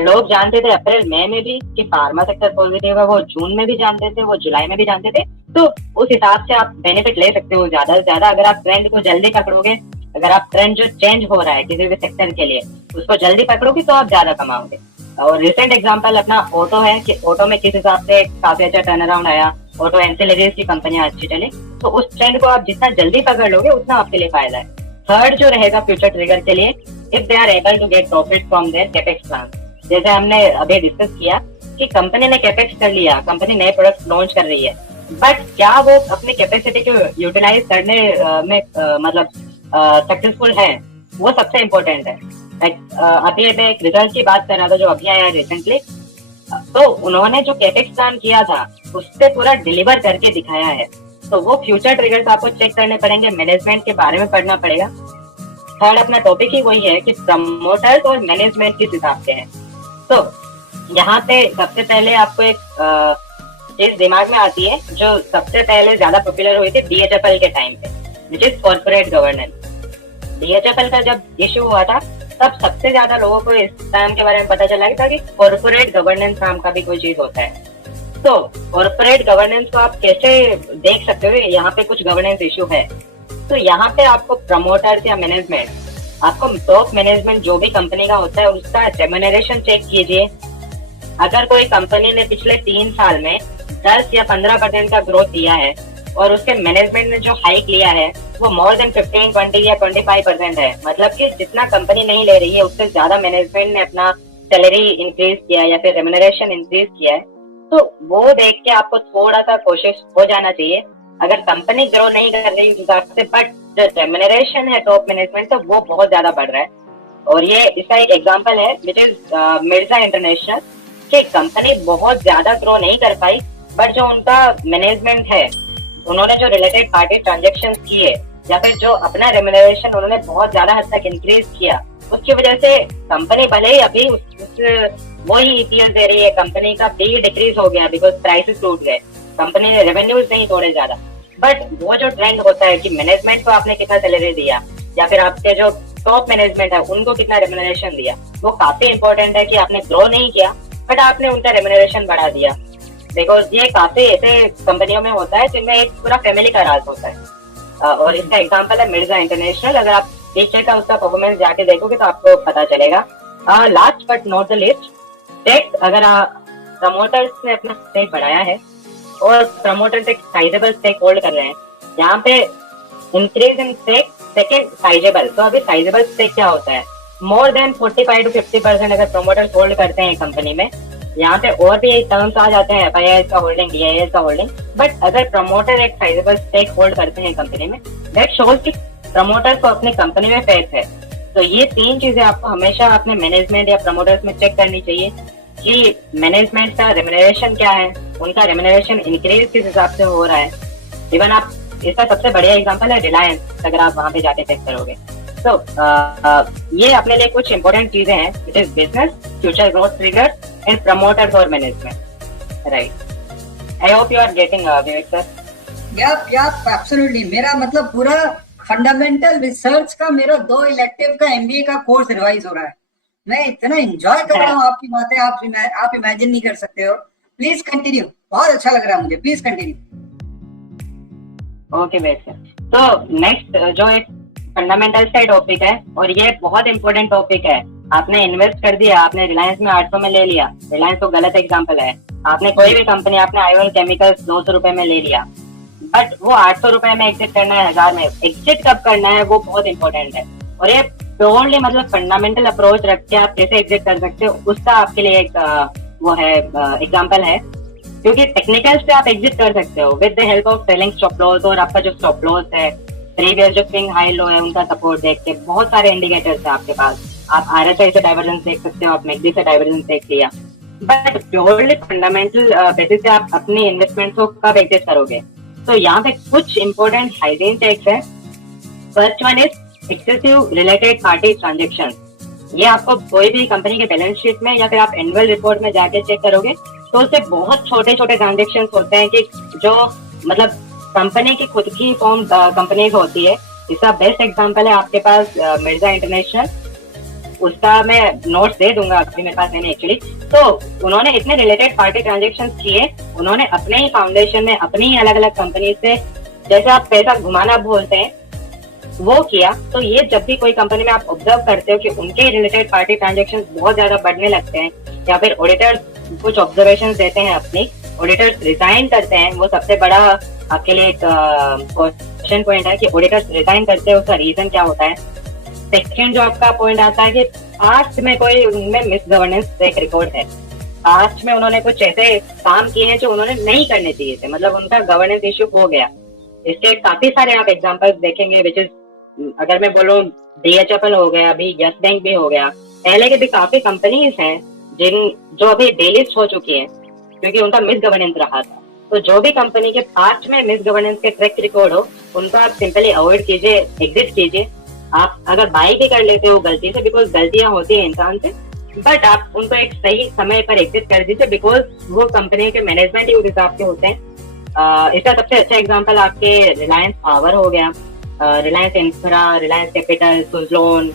लोग जानते थे अप्रैल मई में भी कि फार्मा सेक्टर पॉजिटिव है, वो जून में भी जानते थे, वो जुलाई में भी जानते थे। तो उस हिसाब से आप बेनिफिट ले सकते हो ज्यादा से ज्यादा अगर आप ट्रेंड को जल्दी पकड़ोगे। अगर आप ट्रेंड जो चेंज हो रहा है किसी भी सेक्टर के लिए उसको जल्दी पकड़ोगे तो आप ज्यादा कमाओगे। और रिसेंट एग्जांपल अपना ऑटो है कि ऑटो में किस हिसाब से काफी अच्छा टर्न अराउंड आया, ऑटो एंसिलरीज की कंपनियां अच्छी चली, तो उस ट्रेंड को आप जितना जल्दी पकड़ लोगे उतना आपके लिए फायदा है। थर्ड जो रहेगा फ्यूचर ट्रिगर के लिए, if they are able to get profit from their capex plan. जैसे हमने अभी डिस्कस किया कि कंपनी ने कैपेक्स कर लिया, कंपनी नए प्रोडक्ट लॉन्च कर रही है, बट क्या वो अपनी कैपेसिटी को यूटिलाइज करने में मतलब सक्सेसफुल है, वो सबसे इम्पोर्टेंट है। अभी अभी एक रिजल्ट की बात कर रहा था जो अभी आया रिसेंटली। तो उन्होंने जो कैपेक्स प्लान किया था उससे पूरा डिलीवर करके दिखाया है। तो वो फ्यूचर ट्रिगर्स आपको चेक करने पड़ेंगे, मैनेजमेंट के बारे में पढ़ना पड़ेगा। थर्ड अपना टॉपिक ही वही है कि प्रमोटर्स और मैनेजमेंट किस हिसाब से है। तो यहाँ पे सबसे पहले आपको एक चीज दिमाग में आती है जो सबसे पहले ज्यादा पॉपुलर हुई थी DHFL के टाइम पे, which is corporate governance. DHFL का जब इशू हुआ था तब सबसे ज्यादा लोगों को इस टर्म के बारे में पता चला था कि कॉर्पोरेट गवर्नेंस नाम का भी कोई चीज होता है। तो कॉर्पोरेट गवर्नेंस को आप कैसे देख सकते हो, यहाँ पे कुछ गवर्नेंस इशू है। तो यहाँ पे आपको प्रमोटर्स या मैनेजमेंट, आपको टॉप मैनेजमेंट जो भी कंपनी का होता है उसका रेम्यूनरेशन चेक कीजिए। अगर कोई कंपनी ने पिछले 3 साल में 10 या 15% का ग्रोथ दिया है और उसके मैनेजमेंट ने जो हाइक लिया है वो मोर देन 15, 20 या 25% है, मतलब कि जितना कंपनी नहीं ले रही है उससे ज्यादा मैनेजमेंट ने अपना सैलरी इंक्रीज किया है या फिर रेम्यूनरेशन इंक्रीज किया है, तो वो देख के आपको थोड़ा सा कोशिश हो जाना चाहिए। अगर कंपनी ग्रो नहीं कर रही उस हिसाब से, बट जो रेम्यूनरेशन है टॉप मैनेजमेंट तो वो बहुत ज्यादा बढ़ रहा है। और ये इसका एक एग्जांपल है विच इज मिर्जा इंटरनेशनल, कि कंपनी बहुत ज्यादा ग्रो नहीं कर पाई, बट जो उनका मैनेजमेंट है उन्होंने जो रिलेटेड पार्टी ट्रांजेक्शन किए या फिर जो अपना रेम्यूनरेशन उन्होंने बहुत ज्यादा हद तक इंक्रीज किया, उसकी वजह से कंपनी भले ही अभी वही EPS दे रही है, कंपनी का पे डिक्रीज हो गया बिकॉज प्राइसेस टूट गए, कंपनी ने रेवेन्यूज नहीं तोड़े ज्यादा, बट वो जो ट्रेंड होता है कि मैनेजमेंट को आपने कितना सैलरी दिया या फिर आपके जो टॉप मैनेजमेंट है उनको कितना रेम्यूनरेशन दिया, वो काफी इंपॉर्टेंट है कि आपने ग्रो नहीं किया बट आपने उनका रेम्यूनरेशन बढ़ा दिया। बिकॉज ये काफी ऐसे कंपनियों में होता है जिनमें एक पूरा फैमिली का राज होता है। और इसका एग्जांपल है मिर्जा इंटरनेशनल। अगर आप पीछे का उसका परफॉर्मेंस जाके देखोगे तो आपको पता चलेगा। Last but not the least, stake. अगर प्रमोटर्स ने अपना स्टेक बढ़ाया है और प्रमोटर्स एक साइजेबल स्टेक होल्ड कर रहे हैं, यहाँ पे increase in stake, second sizeable. तो अभी साइजेबल स्टेक क्या होता है, मोर देन 45 to 50% अगर प्रमोटर्स होल्ड करते हैं कंपनी में, यहाँ पे और भी एक टर्म्स आ जाते हैं, FIIs का होल्डिंग, DIIs का होल्डिंग, बट अगर प्रमोटर एक साइजेबल स्टेक होल्ड करते हैं कंपनी में, दैट शोज कि प्रमोटर को अपनी कंपनी में फेथ है। तो ये 3 चीजें आपको हमेशा अपने मैनेजमेंट या प्रमोटर्स में चेक करनी चाहिए कि मैनेजमेंट का रेम्यूनरेशन क्या है, उनका रेम्यूनरेशन इंक्रीज किस हिसाब से हो रहा है। इवन आप इसका सबसे बढ़िया एग्जांपल है रिलायंस, अगर आप वहां पे जाके चेक करोगे तो ये अपने लिए कुछ इंपॉर्टेंट चीजें हैं, it is business, future growth trigger and promoters और management, right. I hope you are getting Vivek sir. Yep absolutely. मेरा मतलब पूरा फंडामेंटल रिसर्च का मेरा 2 इलेक्टिव का MBA का कोर्स रिवाइज हो रहा है। मैं इतना एंजॉय कर रहा हूँ आपकी बातें, आप इमेजिन नहीं कर सकते हो। प्लीज कंटिन्यू, बहुत अच्छा लग रहा है मुझे, please continue. Okay Vivek sir, तो नेक्स्ट जो एक फंडामेंटल का टॉपिक है और ये बहुत इंपॉर्टेंट टॉपिक है। आपने इन्वेस्ट कर दिया, आपने रिलायंस में 800 में ले लिया, रिलायंस तो गलत एग्जांपल है। आपने कोई भी कंपनी, आपने आयोन केमिकल्स 200 रुपए में ले लिया, बट वो 800 रुपए में एग्जिट करना है, 1000 में एग्जिट कब करना है, वो बहुत इंपॉर्टेंट है। और ये प्योरली मतलब फंडामेंटल अप्रोच रख के आप कैसे एग्जिट कर सकते हो उसका आपके लिए एक वो है एग्जाम्पल है। क्योंकि टेक्निकल से आप एग्जिट कर सकते हो with the help of selling stop loss, और आपका जो स्टॉप लॉस है, प्रीवियस जो स्विंग हाई लो है उनका सपोर्ट देख के, बहुत सारे इंडिकेटर्स है आपके पास। आप RSI से डाइवर्जेंस देख सकते हो, आप मैकडी से डाइवर्जेंस देख लिया, बट प्योरली फंडामेंटल बेसिस से आप अपनी इन्वेस्टमेंट को कब एग्जिट करोगे। तो यहाँ पे कुछ इंपॉर्टेंट हाइजीन चेक्स है। First one is excessive related party transaction. ये आपको कोई भी कंपनी के बैलेंस शीट में या फिर आप एनुअल रिपोर्ट में जाके चेक करोगे तो उससे बहुत छोटे छोटे ट्रांजेक्शन होते हैं कि जो मतलब कंपनी की खुद की फॉर्म कंपनीज होती है। इसका बेस्ट एग्जांपल है आपके पास मिर्जा इंटरनेशनल, उसका मैं नोट्स दे दूंगा, अभी मेरे पास नहीं एक्चुअली। तो उन्होंने इतने रिलेटेड पार्टी ट्रांजेक्शन किए, उन्होंने अपने ही फाउंडेशन में अपनी ही अलग अलग कंपनी से, जैसे आप पैसा घुमाना बोलते हैं वो किया। तो ये जब भी कोई कंपनी में आप ऑब्जर्व करते हो कि उनके रिलेटेड पार्टी ट्रांजेक्शन बहुत ज्यादा बढ़ने लगते हैं या फिर ऑडिटर्स कुछ ऑब्जर्वेशन देते हैं, अपनी ऑडिटर्स रिजाइन करते हैं, वो सबसे बड़ा आपके लिए एक क्वेश्चन पॉइंट है कि ऑडिटर्स रिजाइन करते हैं, उसका रीजन क्या होता है। सेकंड जो आपका पॉइंट आता है कि पास्ट में कोई उनमें मिस गवर्नेंस एक रिकॉर्ड है, पास्ट में उन्होंने कुछ ऐसे काम किए हैं जो उन्होंने नहीं करने चाहिए थे, मतलब उनका गवर्नेंस इश्यू हो गया। इसके काफी सारे आप एग्जांपल्स देखेंगे विच इज अगर मैं बोलूँ DHFL हो गया, अभी यस बैंक भी हो गया, पहले के भी काफी कंपनीज हैं जिन जो अभी डेलिस्ट हो चुकी हैं क्योंकि उनका मिस गवर्नेंस रहा था। तो जो भी कंपनी के पास्ट में मिस गवर्नेंस के ट्रैक रिकॉर्ड हो उनको आप सिंपली अवॉइड कीजिए, एग्जिट कीजिए। आप अगर बाई भी कर लेते हो गलती से, बिकॉज गलतियां होती है इंसान से, बट आप उनको एक सही समय पर एग्जिट कर दीजिए, बिकॉज वो कंपनी के मैनेजमेंट ही उस हिसाब के होते हैं। इसका सबसे अच्छा एग्जांपल आपके रिलायंस पावर हो गया, Reliance infra, Reliance capital, Suzlon,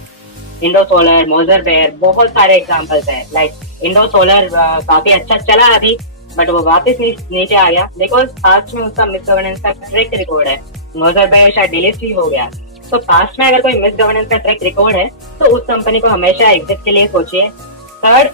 Indo solar, मोजर बेयर, बहुत सारे एग्जांपल्स हैं। लाइक इंडो सोलर काफी अच्छा चला अभी, बट वो वापस नीचे आ गया बिकॉज पास्ट में उसका मिस गवर्नेंस का ट्रैक रिकॉर्ड है। मोजर बेयर शायद डिलीट ही हो गया। तो पास्ट में अगर कोई मिस गवर्नेंस का ट्रैक रिकॉर्ड है तो उस कंपनी को हमेशा एग्जिट के लिए सोचिए। थर्ड,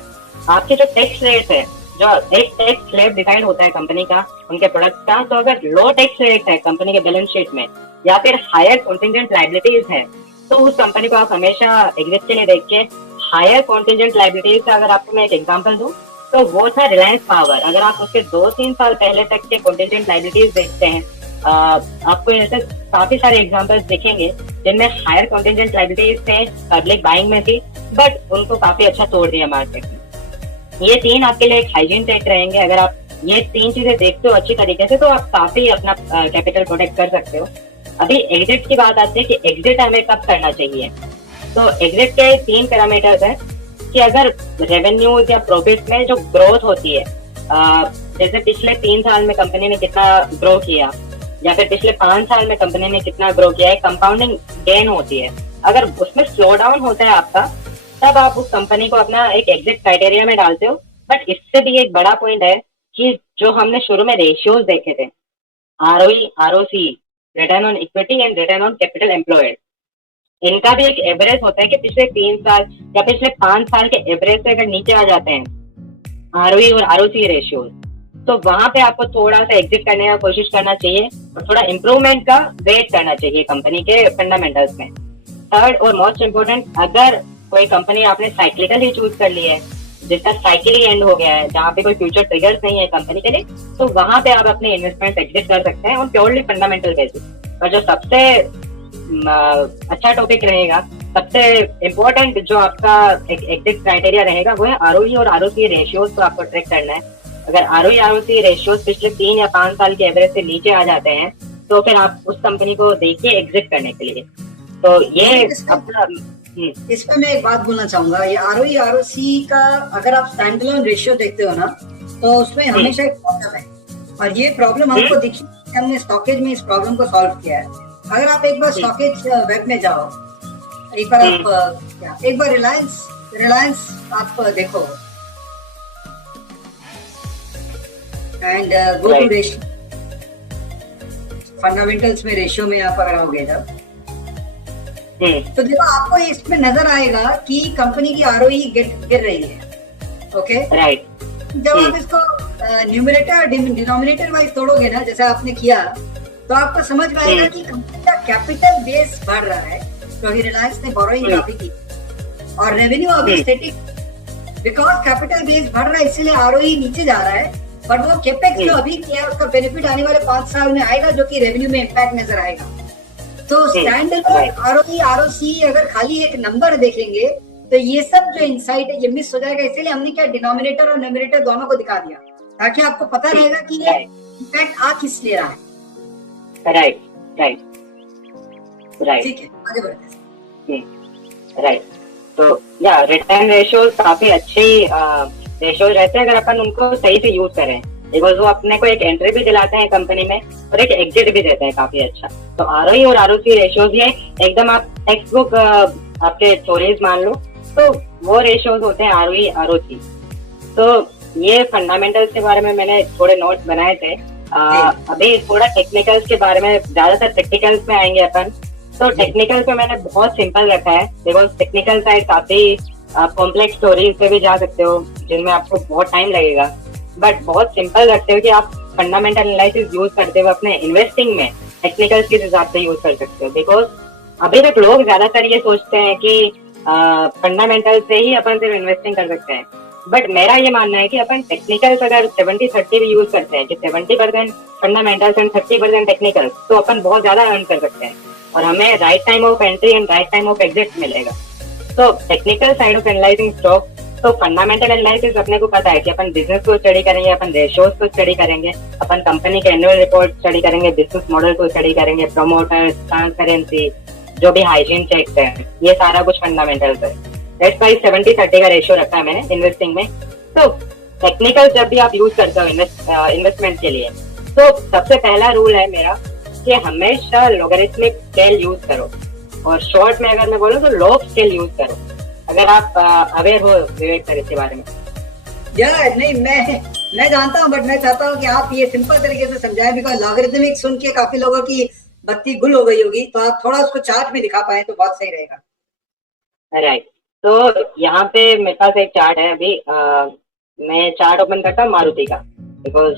आपके जो टैक्स रेट है, जो एक टैक्स स्लैब डिसाइड होता है कंपनी का उनके प्रोडक्ट का, तो अगर लो टैक्स रेट है कंपनी के बैलेंस शीट में या फिर हायर कॉन्टिजेंट लायबिलिटीज है तो उस कंपनी को आप हमेशा एग्जिट के लिए देखिए। हायर कॉन्टिजेंट लायबिलिटीज का अगर आपको मैं एक एग्जांपल दूं तो वो था रिलायंस पावर। अगर आप उसके 2-3 साल पहले तक के कॉन्टिजेंट लायबिलिटीज देखते हैं, आपको ऐसे काफी सारे एग्जांपल्स दिखेंगे जिनमें हायर कॉन्टिजेंट लायबिलिटीज थे, पब्लिक बाइंग में थी, बट उनको काफी अच्छा तोड़ दिया मार्केट में। ये 3 आपके लिए एक हाइजीन टेक रहेंगे। अगर आप ये 3 चीजें देखते हो अच्छी तरीके से तो आप काफी अपना कैपिटल प्रोटेक्ट कर सकते हो। अभी एग्जिट की बात आती है कि एग्जिट हमें कब करना चाहिए। तो एग्जिट के 3 पैरामीटर्स हैं कि अगर रेवेन्यूज या प्रॉफिट में जो ग्रोथ होती है, जैसे पिछले 3 साल में कंपनी ने कितना ग्रो किया या फिर पिछले 5 साल में कंपनी ने कितना ग्रो किया है, कंपाउंडिंग गेन होती है। अगर उसमें स्लो डाउन होता है आपका, तब आप उस कंपनी को अपना एक एग्जिट क्राइटेरिया में डालते हो। बट इससे भी एक बड़ा पॉइंट है कि जो हमने शुरू में रेशियोज देखे थे, ROE, ROC, return on equity and return on capital employed, इनका भी एक एवरेज होता है कि पिछले 3 साल या पिछले 5 साल के एवरेज से अगर नीचे आ जाते हैं ROE और ROC रेशियो, तो वहां पे आपको थोड़ा सा एग्जिट करने का कोशिश करना चाहिए और थोड़ा इम्प्रूवमेंट का वेट करना चाहिए कंपनी के फंडामेंटल्स में। थर्ड और मोस्ट इम्पोर्टेंट, अगर कोई कंपनी आपने साइक्लिकल ही चूज कर ली है, जिसका साइकिल ही एंड हो गया है, जहाँ पे कोई फ्यूचर ट्रिगर्स नहीं है कंपनी के लिए, तो वहां पे आप अपने इन्वेस्टमेंट एग्जिट कर सकते हैं ऑन प्योरली फंडामेंटल बेसिस। और जो सबसे अच्छा टॉपिक रहेगा, सबसे इम्पोर्टेंट जो आपका एग्जिट क्राइटेरिया रहेगा वो है ROE और ROC रेशियोज को आपको ट्रैक करना है। अगर ROE ROC रेशियोज पिछले 3 या 5 साल के एवरेज से नीचे आ जाते हैं तो फिर आप उस कंपनी को देखिए एग्जिट करने के लिए। तो ये अपना इसमें मैं एक बात बोलना चाहूंगा, ये ROE ROC का अगर आप स्टैंडअलोन रेशियो देखते हो ना तो उसमें हमेशा एक प्रॉब्लम है, और ये प्रॉब्लम हमको दिखी, हमने स्टॉकेज में इस प्रॉब्लम को सॉल्व किया है। अगर आप एक बार स्टॉकेज वेब में जाओ, एक बार आप एक बार रिलायंस आप देखो and go to ratio, fundamentals में रेशियो में आप अगर आओगे जब, तो देखो आपको इसमें नजर आएगा कि कंपनी की ROE गिर रही है। Okay, right. जब आप इसको न्यूमरेटर डिनोमिनेटर वाइज तोड़ोगे ना, जैसे आपने किया, तो आपको समझ में आएगा कि कंपनी का कैपिटल बेस बढ़ रहा है क्योंकि रिलायंस ने बोरोइंग काफी की और रेवेन्यू अभी स्टैटिक, बिकॉज कैपिटल बेस बढ़ रहा है इसीलिए ROE नीचे जा रहा है। बट वो कैपेक्स जो अभी किया है उसका बेनिफिट आने वाले 5 साल में आएगा, जो कि रेवेन्यू में इम्पैक्ट नजर आएगा। तो स्टैंडअलोन ROE ROC अगर खाली एक नंबर देखेंगे तो ये सब जो इंसाइट है ये मिस हो जाएगा। इसीलिए हमने क्या न्यूमरेटर और न्यूमरेटर दोनों को दिखा दिया ताकि आपको पता रहेगा कि ये इम्पैक्ट आ किस ले रहा है। राइट, ठीक है, आगे बढ़ते हैं। राइट, तो या रिटर्न रेशियोज काफी अच्छी रेशियोज रहते हैं अगर अपन उनको सही से यूज करें, बिकॉज वो अपने को एक एंट्री भी दिलाते हैं कंपनी में और एक एग्जिट भी देते हैं काफी अच्छा। तो ROE और ROC रेशियोज ये एकदम आप टेक्स्ट बुक आपके स्टोरीज मान लो तो वो रेशियोज होते हैं ROE ROC। तो ये फंडामेंटल्स के बारे में मैंने थोड़े नोट्स बनाए थे। अभी थोड़ा टेक्निकल्स के बारे में, ज्यादातर टेक्निकल्स में आएंगे अपन। तो टेक्निकल्स में मैंने बहुत सिंपल रखा है, बिकॉज टेक्निकल साइड काफी कॉम्प्लेक्स स्टोरीज पे भी जा सकते हो जिनमें आपको बहुत टाइम लगेगा, बट बहुत सिंपल रखते हो कि आप फंडामेंटल एनालिसिस यूज करते हुए अपने इन्वेस्टिंग में टेक्निकल्स के हिसाब से यूज कर सकते हो। बिकॉज अभी तक लोग ज्यादातर ये सोचते हैं कि फंडामेंटल से ही अपन सिर्फ इन्वेस्टिंग कर सकते हैं, बट मेरा ये मानना है कि अपन टेक्निकल्स अगर 70-30 भी यूज करते हैं कि 70% फंडामेंटल्स एंड 30% टेक्निकल्स, तो अपन बहुत ज्यादा अर्न कर सकते हैं। और हमें right time of entry and right time of exit मिलेगा। तो technical side of analysing stock, तो फंडामेंटल एनालिसिस अपने को पता है कि अपन बिजनेस को स्टडी करेंगे, अपन रेशियोज को स्टडी करेंगे, अपन कंपनी के एनुअल रिपोर्ट स्टडी करेंगे, बिजनेस मॉडल को स्टडी करेंगे, प्रमोटर्स, ट्रांसपेरेंसी, जो भी हाइजीन चेक्स है, ये सारा कुछ फंडामेंटल्स है। दैट्स वाई 70-30 का रेशियो रखा है मैंने इन्वेस्टिंग में। तो टेक्निकल जब भी आप यूज करते हो इन्वेस्टमेंट के लिए, तो सबसे पहला रूल है मेरा कि हमेशा लॉगरिथमिक स्केल यूज करो, और शॉर्ट में अगर मैं बोलूँ तो लॉग स्केल यूज करो। अगर आप अवेयर हो विवेक सर इसके बारे में। यार नहीं, मैं जानता हूँ, बट मैं चाहता हूँ कि आप ये सिंपल तरीके से समझाएं, बिकॉज लॉगरिथमिक सुन के काफी लोगों की बत्ती गुल हो गई होगी, तो आप थोड़ा उसको चार्ट में दिखा पाए तो बहुत सही रहेगा। राइट, तो यहाँ पे मेरे पास एक चार्ट है अभी। मैं चार्ट ओपन करता हूँ मारुति का, बिकॉज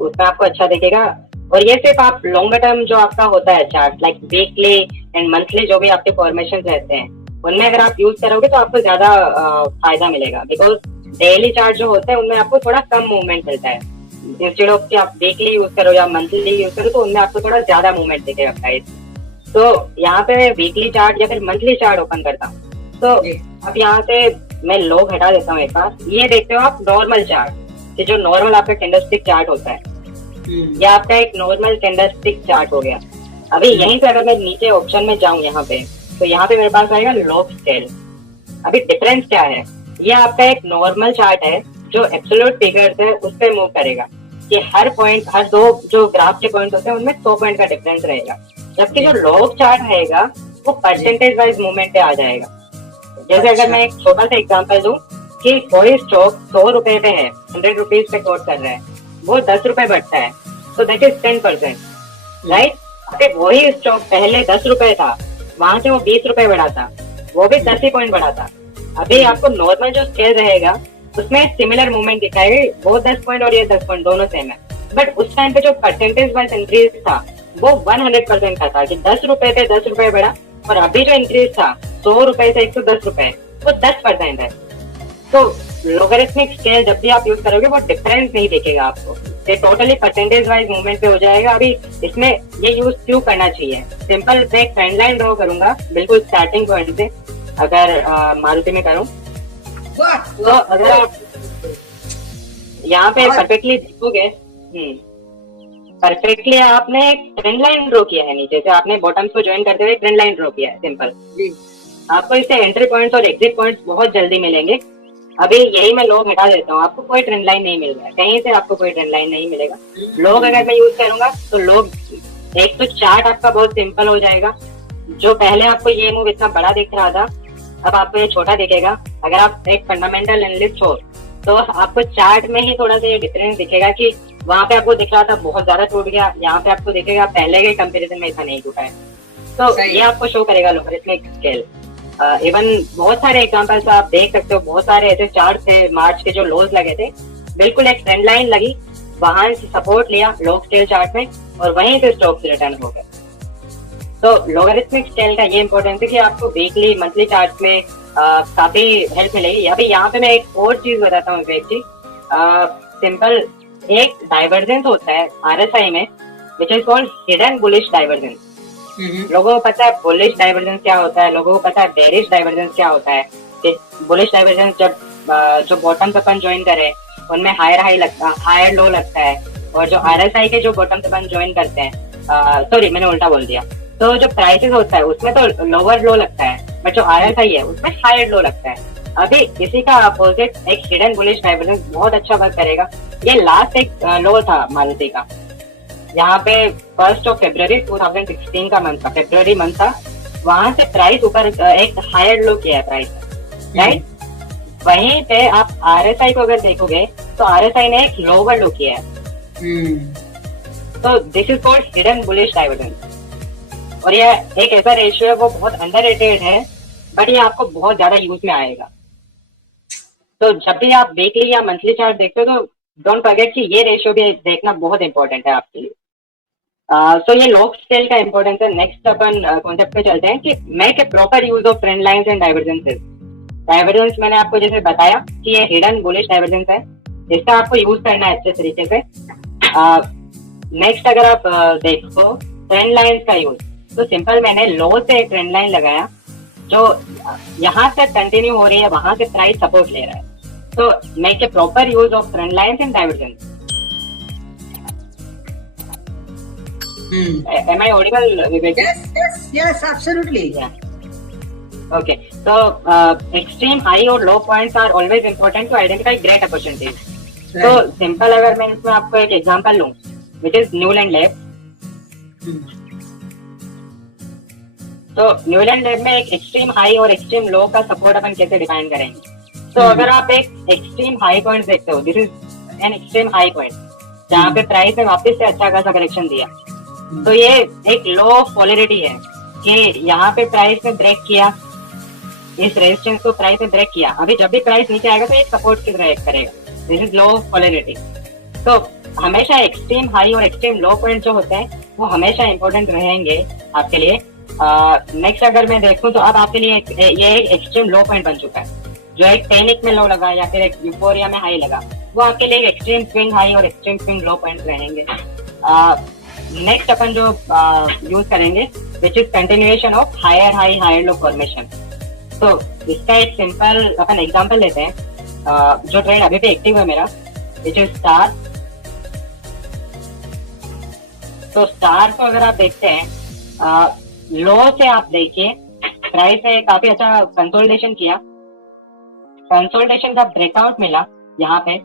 उसमें आपको अच्छा दिखेगा। और ये सिर्फ आप लॉन्गर टर्म जो आपका होता है chart, like weekly and monthly जो भी आपके फॉर्मेशन रहते हैं, उनमें अगर आप यूज करोगे तो आपको ज्यादा फायदा मिलेगा। बिकॉज डेली चार्ट जो होते हैं उनमें आपको थोड़ा कम मूवमेंट मिलता है। इंस्टेड ऑफ कि आप वीकली यूज करो या मंथली यूज करो तो उनमें आपको थोड़ा ज्यादा मूवमेंट दिखेगा प्राइस। तो यहाँ पे मैं वीकली चार्ट या फिर मंथली चार्ट ओपन करता हूँ। तो अब यहाँ से मैं लोग हटा देता हूँ एक बार। ये देखते हो आप नॉर्मल चार्ट, कि जो नॉर्मल आपका कैंडलस्टिक चार्ट होता है, ये आपका एक नॉर्मल कैंडलस्टिक चार्ट हो गया। अभी यहीं से अगर मैं नीचे ऑप्शन में जाऊँ यहाँ पे, तो यहाँ पे मेरे पास आएगा लॉग स्केल। अभी डिफरेंस क्या है, ये आपका एक नॉर्मल चार्ट है जो एब्सोल्यूट फिगर्स है उस पर मूव करेगा, कि हर पॉइंट, हर दो जो ग्राफ के पॉइंट होते हैं उनमें 100 पॉइंट का डिफरेंस रहेगा। जबकि जो लॉग चार्ट रहेगा वो परसेंटेज वाइज मूवमेंट पे आ जाएगा। जैसे अगर मैं एक छोटा सा एग्जांपल दूं कि कोई स्टॉक 100 रुपए पे है, 100 रुपीज पे कोट कर रहा है, वो 10 रुपए बढ़ता है, तो दैट इज 10%, राइट। अगर वही स्टॉक पहले 10 रुपए था, वहां से वो 20 रुपए बढ़ा था, वो भी 10 ही पॉइंट बढ़ा था। अभी आपको नॉर्मल जो स्केल रहेगा उसमें सिमिलर मूवमेंट दिखाएगा, वो 10 पॉइंट और ये 10 पॉइंट दोनों सेम है। बट उस टाइम पे जो परसेंटेज वाइज इंक्रीज था वो 100% का था, कि 10 रुपए पे 10 रुपए बढ़ा। और अभी जो इंक्रीज था 100 रुपए से 110 रुपए, वो 10% है। तो लोगरिथमिक स्केल जब भी आप यूज करोगे वो डिफरेंस नहीं दिखेगा आपको, ये टोटली परसेंटेज वाइज मूवमेंट पे हो जाएगा। अभी इसमें ये यूज क्यों करना चाहिए, सिंपल मैं एक ट्रेंड लाइन ड्रॉ करूंगा बिल्कुल स्टार्टिंग पॉइंट से। अगर मारुति में करूं तो अगर आप यहाँ पे परफेक्टली देखोगे, परफेक्टली आपने एक ट्रेंड लाइन ड्रॉ किया है, नीचे से आपने बॉटम्स को ज्वाइन करते हुए ट्रेंड लाइन ड्रॉ किया है सिंपल। आपको इससे एंट्री पॉइंट्स और एग्जिट पॉइंट्स बहुत जल्दी मिलेंगे। अभी यही मैं लोग हटा देता हूँ, आपको कोई ट्रेंड लाइन नहीं मिल रहा है, कहीं से आपको कोई ट्रेंड लाइन नहीं मिलेगा। लोग अगर मैं यूज करूंगा तो लोग, एक तो चार्ट आपका बहुत सिंपल हो जाएगा। जो पहले आपको ये मूव इतना बड़ा दिख रहा था, अब आपको ये छोटा दिखेगा। अगर आप एक फंडामेंटल एनालिस्ट हो तो आपको चार्ट में ही थोड़ा सा ये डिफरेंस दिखेगा, कि वहां पे आपको दिख रहा था बहुत ज्यादा टूट गया, यहाँ पे आपको दिखेगा पहले के कंपेरिजन में इतना नहीं टूटा है। तो ये आपको शो करेगा लोगरिथमिक स्केल। इवन बहुत सारे एग्जांपल्स आप देख सकते हो, बहुत सारे ऐसे चार्ट थे मार्च के जो लोज लगे थे, बिल्कुल एक ट्रेंड लाइन लगी, वहां से सपोर्ट लिया लॉग स्केल चार्ट में और वहीं से स्टॉक्स रिटर्न हो गए। तो लोगरिथमिक स्केल का ये इंपॉर्टेंस है कि आपको वीकली मंथली चार्ट में काफी हेल्प मिलेगी। अभी यहाँ पे मैं एक और चीज बताता हूँ विवेक जी, सिंपल एक डाइवर्जेंस होता है RSI में, which is called hidden bullish divergence. लोगों को पता है बुलिश डाइवर्जेंस क्या होता है, लोगों को पता है बेरिश डाइवर्जेंस क्या होता है। बुलिश डाइवर्जेंस जब जो बॉटम अपन ज्वाइन करे उनमें हायर हाई लगता है, हायर लो लगता है, और जो RSI के जो बॉटम अपन ज्वाइन करते हैं, सॉरी मैंने उल्टा बोल दिया, तो जो प्राइसेस होता है उसमें तो लोअर लो लगता है, बट जो RSI है उसमें हायर लो लगता है। अभी इसी का अपोजिट एक हिडन बुलिश डाइवर्जेंस बहुत अच्छा वर्क करेगा। ये लास्ट एक लो था मारुति का, यहाँ पे 1 फरवरी 2016 का मंथ था, फरवरी मंथ था, वहां से प्राइस ऊपर एक हायर लो किया है प्राइस, राइट। वहीं पे आप RSI को अगर देखोगे तो RSI ने एक लोअर लो किया है। तो this is called hidden bullish divergence. और ये एक ऐसा रेशियो है वो बहुत अंडररेटेड है, बट ये आपको बहुत ज्यादा यूज में आएगा। तो जब भी आप वीकली या मंथली चार्ट देखते हो तो डोंट फॉरगेट कि ये रेशियो भी देखना बहुत इंपॉर्टेंट है आपके लिए। तो ये लॉग स्केल का इंपॉर्टेंस है। नेक्स्ट अपन कॉन्सेप्ट पे चलते हैं कि make a proper use of trend lines and divergences. Divergence मैंने आपको जैसे बताया कि ये हिडन बुलिश डाइवर्जेंस है, इसका आपको यूज करना है अच्छे तरीके से। नेक्स्ट अगर आप देखो ट्रेंड लाइंस का यूज, तो सिंपल मैंने लो से एक ट्रेंड लाइन लगाया जो यहाँ से कंटिन्यू हो रही है, वहां से प्राइस सपोर्ट ले रहा है. तो make a proper use of trend lines and divergence. Am I audible, Vivek? Yes, absolutely. Yeah. Okay. So extreme high और low points are always important to identify great opportunities. Right. तो simple अगर मैं इसमें आपको एक example लूं, which is Newland lab. तो Newland lab में एक एक्सट्रीम हाई और एक्सट्रीम लो का सपोर्ट अपन कैसे डिफाइन करेंगे. तो अगर आप एक एक्सट्रीम हाई पॉइंट देखते हो, this is an extreme high point जहाँ पे प्राइस ने वापस से अच्छा खासा करेक्शन दिया. तो ये एक लो ऑफ पॉलरिटी है कि यहाँ पे प्राइस ने ब्रेक किया, इस रेजिस्टेंस को प्राइस ने ब्रेक किया. अभी जब भी प्राइस नीचे आएगा तो एक सपोर्ट की तरह एक्ट करेगा. This is low of polarity. तो हमेशा एक्सट्रीम हाई और एक्सट्रीम लो पॉइंट जो होते हैं वो हमेशा इंपॉर्टेंट रहेंगे आपके लिए. नेक्स्ट अगर मैं देखूं तो अब आपके लिए ये एक एक्सट्रीम लो पॉइंट बन चुका है, जो एक पैनिक में लो लगा या फिर एक यूफोरिया में हाई लगा. वो आपके लिए एक्सट्रीम स्विंग हाई और एक्सट्रीम स्विंग लो पॉइंट रहेंगे. नेक्स्ट अपन जो यूज करेंगे which is continuation of higher high higher low formation. तो इसका एक सिंपल अपन एग्जांपल लेते हैं. जो ट्रेड अभी भी एक्टिव है मेरा, विच इज स्टार. तो स्टार को अगर आप देखते हैं, लो से आप देखिए प्राइस ने काफी अच्छा कंसोलिडेशन किया. कंसोलिडेशन का ब्रेकआउट मिला यहाँ पे,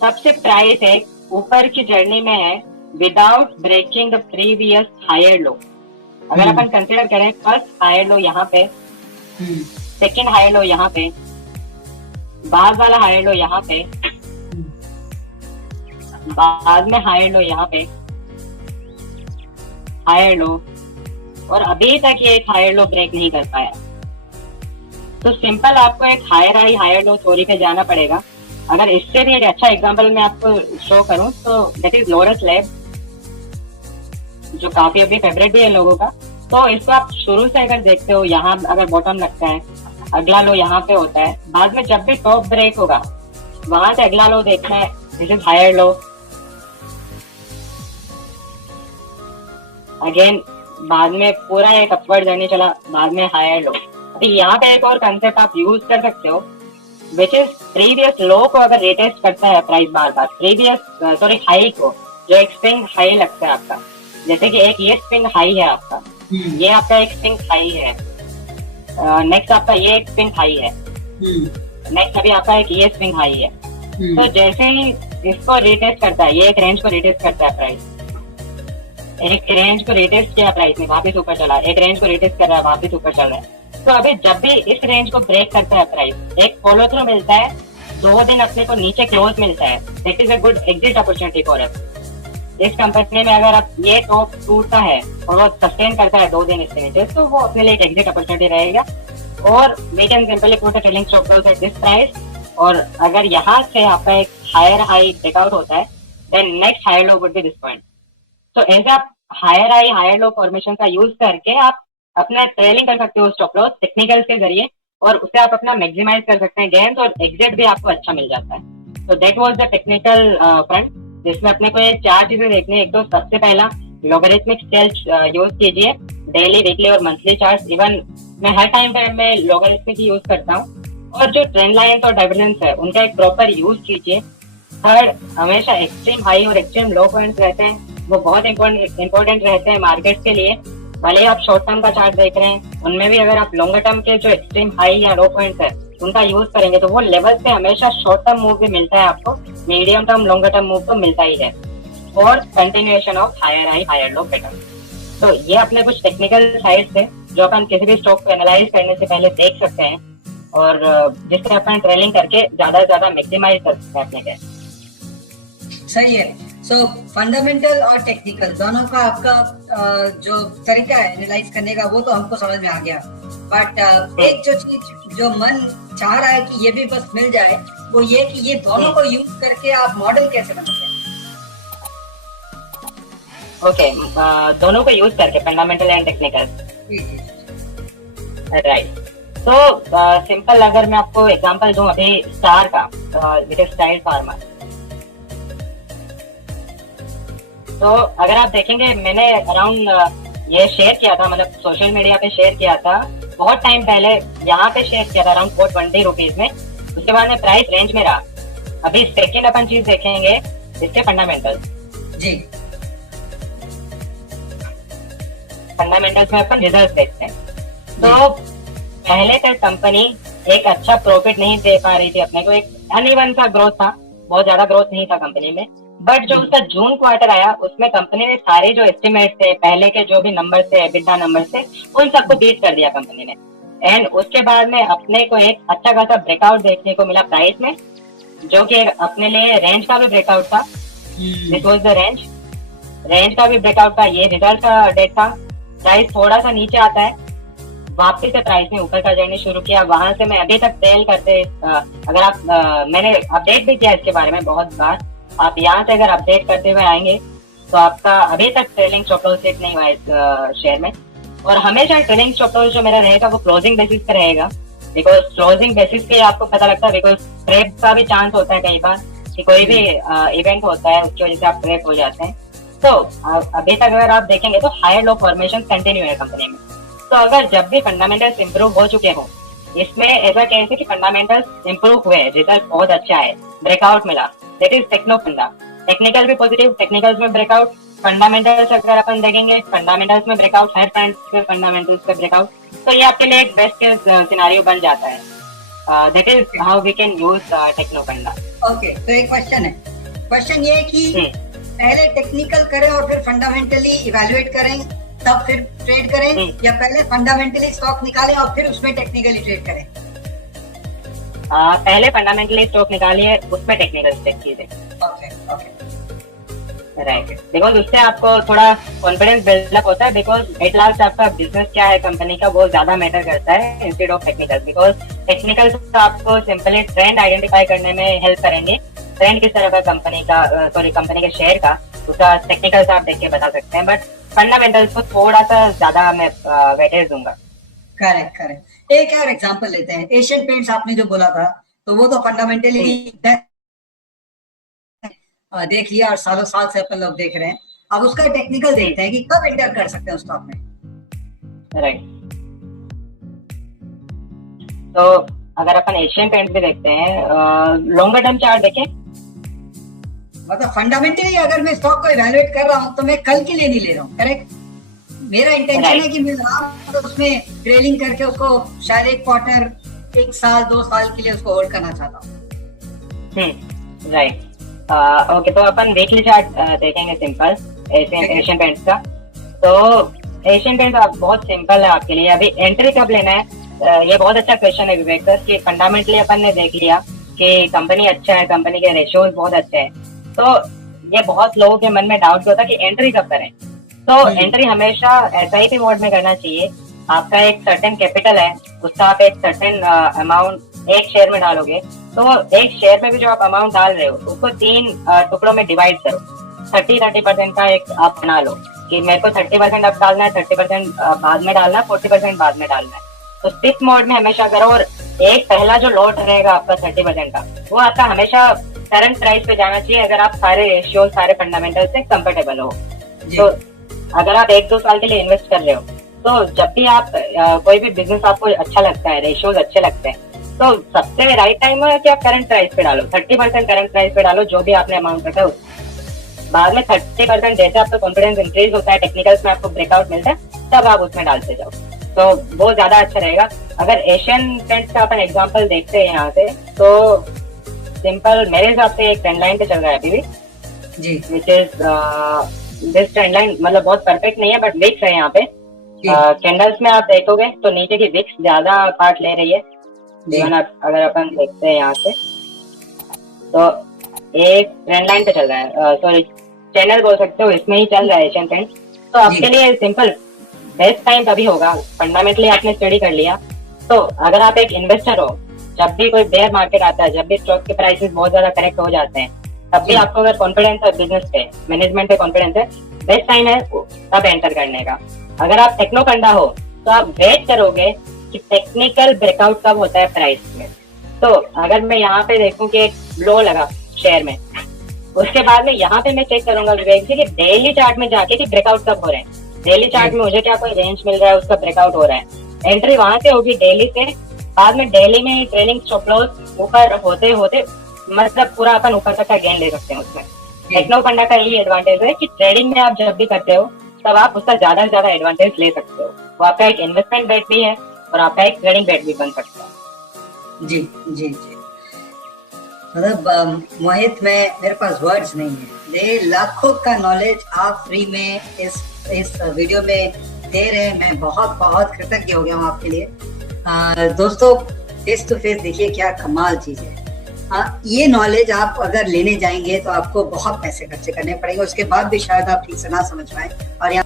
तब से प्राइस एक ऊपर की जर्नी में है without breaking the previous higher low. अगर अपन कंसिडर करें, फर्स्ट हायर लो यहाँ पे, सेकंड हायर लो यहाँ पे, बाद वाला हायर लो यहाँ पे, बाद में हायर लो यहाँ पे, हायर लो, और अभी तक ये एक हायर लो ब्रेक नहीं कर पाया. तो सिंपल आपको एक higher high higher low theory पे जाना पड़ेगा. अगर इससे भी एक अच्छा एग्जांपल मैं आपको शो करूं तो दैट इज लोरस लैब, जो काफी अभी फेवरेट भी है लोगों का. तो इसको आप शुरू से अगर देखते हो, यहाँ अगर बॉटम लगता है, अगला लो यहाँ पे होता है, बाद में जब भी टॉप ब्रेक होगा वहां से अगला लो देखना है, this is higher low. Again बाद में पूरा एक अपवर्ड जर्नी चला, बाद में हायर लो. तो यहाँ पे एक और कंसेप्ट आप यूज कर सकते हो विच इज प्रीवियस लो को अगर रिटेस्ट करता है प्राइस बार बार, प्रीवियस सॉरी हाई को, जो एक स्विंग हाई लगता है आपका, जैसे कि एक ये स्विंग हाई है आपका, ये आपका एक स्विंग हाई है, नेक्स्ट आपका ये एक स्विंग हाई है, नेक्स्ट अभी आपका एक ये स्विंग हाई है. तो जैसे ही इसको रिटेस्ट करता है, ये एक रेंज को रिटेस्ट करता है प्राइस, एक रेंज को रिटेस्ट किया प्राइस ने, वापस ऊपर चला, एक रेंज को रिटेस्ट कर रहा है, वापस ऊपर चल रहा है. तो अभी जब भी इस रेंज को ब्रेक करता है प्राइस, एक फॉलो थ्रू मिलता है, 2 दिन अपने को नीचे क्लोज मिलता है, that is a good exit opportunity for us. इस कंपनी में अगर आप ये टॉप टूटता है और वो सस्टेन करता है 2 दिन इसके नीचे, तो वो अपने लिए एक एग्जिट अपॉर्चुनिटी रहेगा. और we can simply put a trailing stop loss at this price. और अगर यहाँ से आपका एक हायर हाई ब्रेकआउट होता है, then next higher low would be this point. तो ऐसे आप higher high higher low formation का यूज करके आप अपना ट्रेलिंग कर सकते हो स्टॉप लॉस टेक्निकल्स के जरिए, और उससे आप अपना मैक्सिमाइज कर सकते हैं गेन्स, और एग्जिट भी आपको अच्छा मिल जाता है. तो that was the technical front, जिसमें अपने को ये 4 चीजें देखनी है. एक तो सबसे पहला लॉगरिथमिक स्केल यूज कीजिए, डेली वीकली और मंथली चार्ट. इवन मैं हर टाइम पे मैं लॉगरिथमिक ही यूज करता हूँ. और जो ट्रेंड लाइन्स और डाइवर्जेंस है उनका एक प्रॉपर यूज कीजिए. थर्ड, हमेशा एक्सट्रीम हाई और एक्सट्रीम लो पॉइंट्स रहते हैं, वो बहुत इंपॉर्टेंट रहते हैं मार्केट के लिए. भले आप शॉर्ट टर्म का चार्ट देख रहे हैं, उनमें भी अगर आप लॉन्गर टर्म के जो एक्सट्रीम हाई या लो पॉइंट्स है उनका यूज करेंगे तो वो लेवल से हमेशा शॉर्ट टर्म मूव भी मिलता है आपको, medium term longer term move तो मिलता ही है. और continuation of higher high higher low pattern. तो ये अपने कुछ टेक्निकल साइड्स है जो अपन किसी भी स्टॉक को एनालाइज करने से पहले देख सकते हैं, और जिससे अपन ट्रेलिंग करके ज्यादा से ज्यादा मैक्सिमाइज कर सकते हैं अपने कैश. सही है. सो फंडामेंटल और टेक्निकल दोनों का आपका जो तरीका है एनालाइज करने का वो तो हमको समझ में आ गया. बट एक जो चीज जो मन चाह रहा है कि ये भी बस मिल जाए, वो ये कि ये दोनों को यूज करके आप मॉडल कैसे बनाते हैं. ओके, दोनों को यूज करके फंडामेंटल एंड टेक्निकल, राइट. तो सिंपल अगर मैं आपको एग्जांपल दूं अभी स्टार का, विच इज स्टाइल फार्मर. तो अगर आप देखेंगे मैंने अराउंड ये शेयर किया था, मतलब सोशल मीडिया पे शेयर किया था बहुत टाइम पहले, यहाँ पे शेयर किया था अराउंड 420 रुपीज में। उसके बाद में प्राइस रेंज में रहा। अभी सेकेंड अपन चीज देखेंगे इसके फंडामेंटल्स। जी। फंडामेंटल्स में अपन रिजल्ट देखते हैं। तो पहले तक कंपनी एक अच्छा प्रॉफिट नहीं दे पा रही थी अपने को, एक अनइवन सा ग्रोथ था, बहुत ज्यादा ग्रोथ नहीं था कंपनी में। बट जो उसका जून क्वार्टर आया उसमें कंपनी ने सारे जो एस्टिमेट थे, पहले के जो भी नंबर थे, एबिटा नंबर थे, उन सबको बीट कर दिया कंपनी ने। एंड उसके बाद में अपने को एक अच्छा खासा ब्रेकआउट देखने को मिला प्राइस में, जो कि अपने लिए रेंज का भी ब्रेकआउट था। दिस वाज द रेंज का भी ब्रेकआउट था। ये रिजल्ट का डेट था। प्राइस थोड़ा सा नीचे आता है, वापस से प्राइस ने ऊपर का जर्नी शुरू किया। वहां से मैं अभी तक सेल करते, अगर आप मैंने अपडेट भी किया इसके बारे में बहुत बार, आप यहाँ से अगर अपडेट करते हुए आएंगे तो आपका अभी तक ट्रेलिंग स्टॉप लॉस हिट नहीं हुआ है इस शेयर में। और हमेशा ट्रेलिंग स्टॉप लॉस जो मेरा रहेगा वो क्लोजिंग बेसिस पे रहेगा, बिकॉज क्लोजिंग बेसिस पे आपको पता लगता है, बिकॉज ट्रैप का भी चांस होता है कई बार कि कोई भी इवेंट होता है उसकी वजह से आप ट्रैप हो जाते हैं। तो अभी तक अगर आप देखेंगे तो हायर लो फॉर्मेशन कंटिन्यू है कंपनी में। तो अगर जब भी फंडामेंटल्स इंप्रूव हो चुके हो, इसमें ऐसा कहते हैं कि फंडामेंटल्स इंप्रूव हुए, रिजल्ट बहुत अच्छा है, ब्रेकआउट मिला, दैट इज टेक्नो फंडा। टेक्निकल भी पॉजिटिव, टेक्निकल्स में ब्रेकआउट, फंडामेंटल्स अगर अपन देखेंगे फंडामेंटल्स में ब्रेकआउट, हायर फ्रेंड्स के फंडामेंटल्स पे ब्रेकआउट, तो ये आपके लिए एक बेस्ट केस सिनेरियो बन जाता है। That is how we can use techno funda. Okay, तो एक क्वेश्चन है। क्वेश्चन ये है कि पहले टेक्निकल करें और फिर फंडामेंटली इवैल्यूएट करें तब फिर ट्रेड करें, या पहले फंडामेंटली स्टॉक निकालें और फिर उसमें टेक्निकली ट्रेड करें? पहले फंडामेंटली स्टॉक निकालिए, उसमें टेक्निकल चेक कीजिए। ओके ओके, राइट, बिकॉज उससे आपको थोड़ा कॉन्फिडेंस बिल्डअप होता है, बिकॉज एट लास्ट आपका बिजनेस क्या है कंपनी का वो ज्यादा मैटर करता है instead of technical. Because technical आपको सिंपली ट्रेंड आइडेंटिफाई करने में हेल्प करेंगे, ट्रेंड किस तरह का कंपनी का, सॉरी कंपनी के शेयर का, उसका टेक्निकल्स आप देख के बता सकते हैं। बट फंडामेंटल्स को थोड़ा सा ज्यादा मैं वेटेज दूंगा। Correct correct. एक और एग्जांपल लेते हैं, एशियन पेंट्स आपने जो बोला था, तो वो तो फंडामेंटली देख लिया और सालों साल से अपन लोग देख रहे हैं। अब उसका टेक्निकल देखते हैं कि कब एंटर कर सकते हैं उस स्टॉक में। राइट, तो अगर अपन एशियन पेंट्स भी देखते हैं, लॉन्गर टर्म चार्ट देखें, मतलब फंडामेंटली अगर मैं स्टॉक को इवैल्यूएट कर रहा हूँ तो मैं कल के लिए नहीं ले रहा हूँ, करेक्ट? मेरा इंटेंशन है कि मैं तो उसमें ट्रेलिंग करके उसको शायद एक क्वार्टर, एक साल, 2 साल के लिए उसको होल्ड करना चाहता हूँ। राइट, ओके, तो अपन वीकली चार्ट देखेंगे सिंपल एशियन पेंट्स का। तो एशियन पेंट्स बहुत सिंपल है आपके लिए। अभी एंट्री कब लेना है, ये बहुत अच्छा क्वेश्चन है विवेक सर, कि फंडामेंटली अपन ने देख लिया कि कंपनी अच्छा है, कंपनी के रेशियोज बहुत अच्छे हैं, तो ये बहुत लोगों के मन में डाउट होता है कि एंट्री कब करें। तो एंट्री हमेशा SIP मोड में करना चाहिए। आपका एक सर्टेन कैपिटल है, उसका आप एक सर्टेन अमाउंट एक शेयर में डालोगे, तो एक शेयर में भी जो आप अमाउंट डाल रहे हो उसको 3 टुकड़ों में डिवाइड करो। 30% का एक आप बना लो कि मेरे को 30% अब डालना है, 30% बाद में डालना है, 40% बाद में डालना है। तो स्टिक मोड में हमेशा करो, और एक पहला जो लॉट रहेगा आपका 30% का, वो आपका हमेशा करंट प्राइस पे जाना चाहिए, अगर आप सारे रेशियो, सारे फंडामेंटल से कंफर्टेबल हो। तो अगर आप 1-2 साल के लिए इन्वेस्ट कर रहे हो, तो जब भी आप कोई भी बिजनेस आपको अच्छा लगता है, रेशियोज अच्छे लगते हैं, तो सबसे राइट टाइम है कि आप करंट प्राइस पे डालो, 30% करंट प्राइस पे डालो, जो भी आपने अमाउंट रखा है उसमें। बाद में 30% जैसे आपका कॉन्फिडेंस इंक्रीज होता है, टेक्निकल्स में आपको ब्रेकआउट मिलता है, तब आप उसमें डालते जाओ, तो वो ज्यादा अच्छा रहेगा। अगर एशियन पेंट्स का अपन एग्जाम्पल देखते हैं यहाँ से, तो सिंपल मेरे हिसाब से एक ट्रेंड लाइन पे चल रहा है अभी भी जी, which is this trend line, मतलब बहुत परफेक्ट नहीं है बट विक्स है यहाँ पे। कैंडल्स में आप देखोगे तो नीचे की विक्स ज्यादा पार्ट ले रही है। अगर अपन देखते हैं यहाँ से, तो एक ट्रेंड लाइन पे चल रहा है, सॉरी चैनल बोल सकते हो, इसमें ही चल रहा है एशियन पेंट्स। तो आपके लिए सिंपल बेस्ट टाइम तभी होगा, फंडामेंटली आपने स्टडी कर लिया, तो अगर आप एक इन्वेस्टर हो, जब भी कोई बेयर मार्केट आता है, जब भी स्टॉक के प्राइसेस बहुत ज्यादा करेक्ट हो जाते हैं, तब भी आपको अगर कॉन्फिडेंस है बिजनेस पे, मैनेजमेंट पे कॉन्फिडेंस है, बेस्ट टाइम है तब एंटर करने का। अगर आप टेक्नो फंडा हो तो आप वेट करोगे कि टेक्निकल ब्रेकआउट कब होता है प्राइस में। तो अगर मैं यहाँ पे देखूं कि एक लो लगा शेयर में, उसके बाद में यहाँ पे मैं चेक करूंगा विवेक जी कि डेली चार्ट में जाके कि ब्रेकआउट कब हो रहे हैं। डेली चार्ट में मुझे क्या कोई रेंज मिल रहा है, उसका ब्रेकआउट हो रहा है, एंट्री वहां से होगी डेली से, बाद में डेली में ही ट्रेनिंग स्टॉप लॉस ऊपर होते होते मतलब पूरा अपन ऊपर तक का गेन ले सकते हैं उसमें। टेक्नो पंडा का यही एडवांटेज है कि ट्रेडिंग में आप जब भी करते हो तब आप उसका ज्यादा से ज्यादा एडवांटेज ले सकते हो। वो आपका एक इन्वेस्टमेंट बेट भी है और आपका एक ट्रेडिंग बेट भी बन सकता है। जी जी जी। मतलब मोहित, मेरे पास वर्ड्स नहीं है। ये लाखों का नॉलेज आप फ्री में इस वीडियो में दे रहे हैं। मैं बहुत बहुत कृतज्ञ हो गया हूँ आपके लिए। दोस्तों, फेस टू फेस देखिए क्या कमाल चीज है। ये नॉलेज आप अगर लेने जाएंगे तो आपको बहुत पैसे खर्चे करने पड़ेंगे, उसके बाद भी शायद आप ठीक से ना समझ पाए। और यहाँ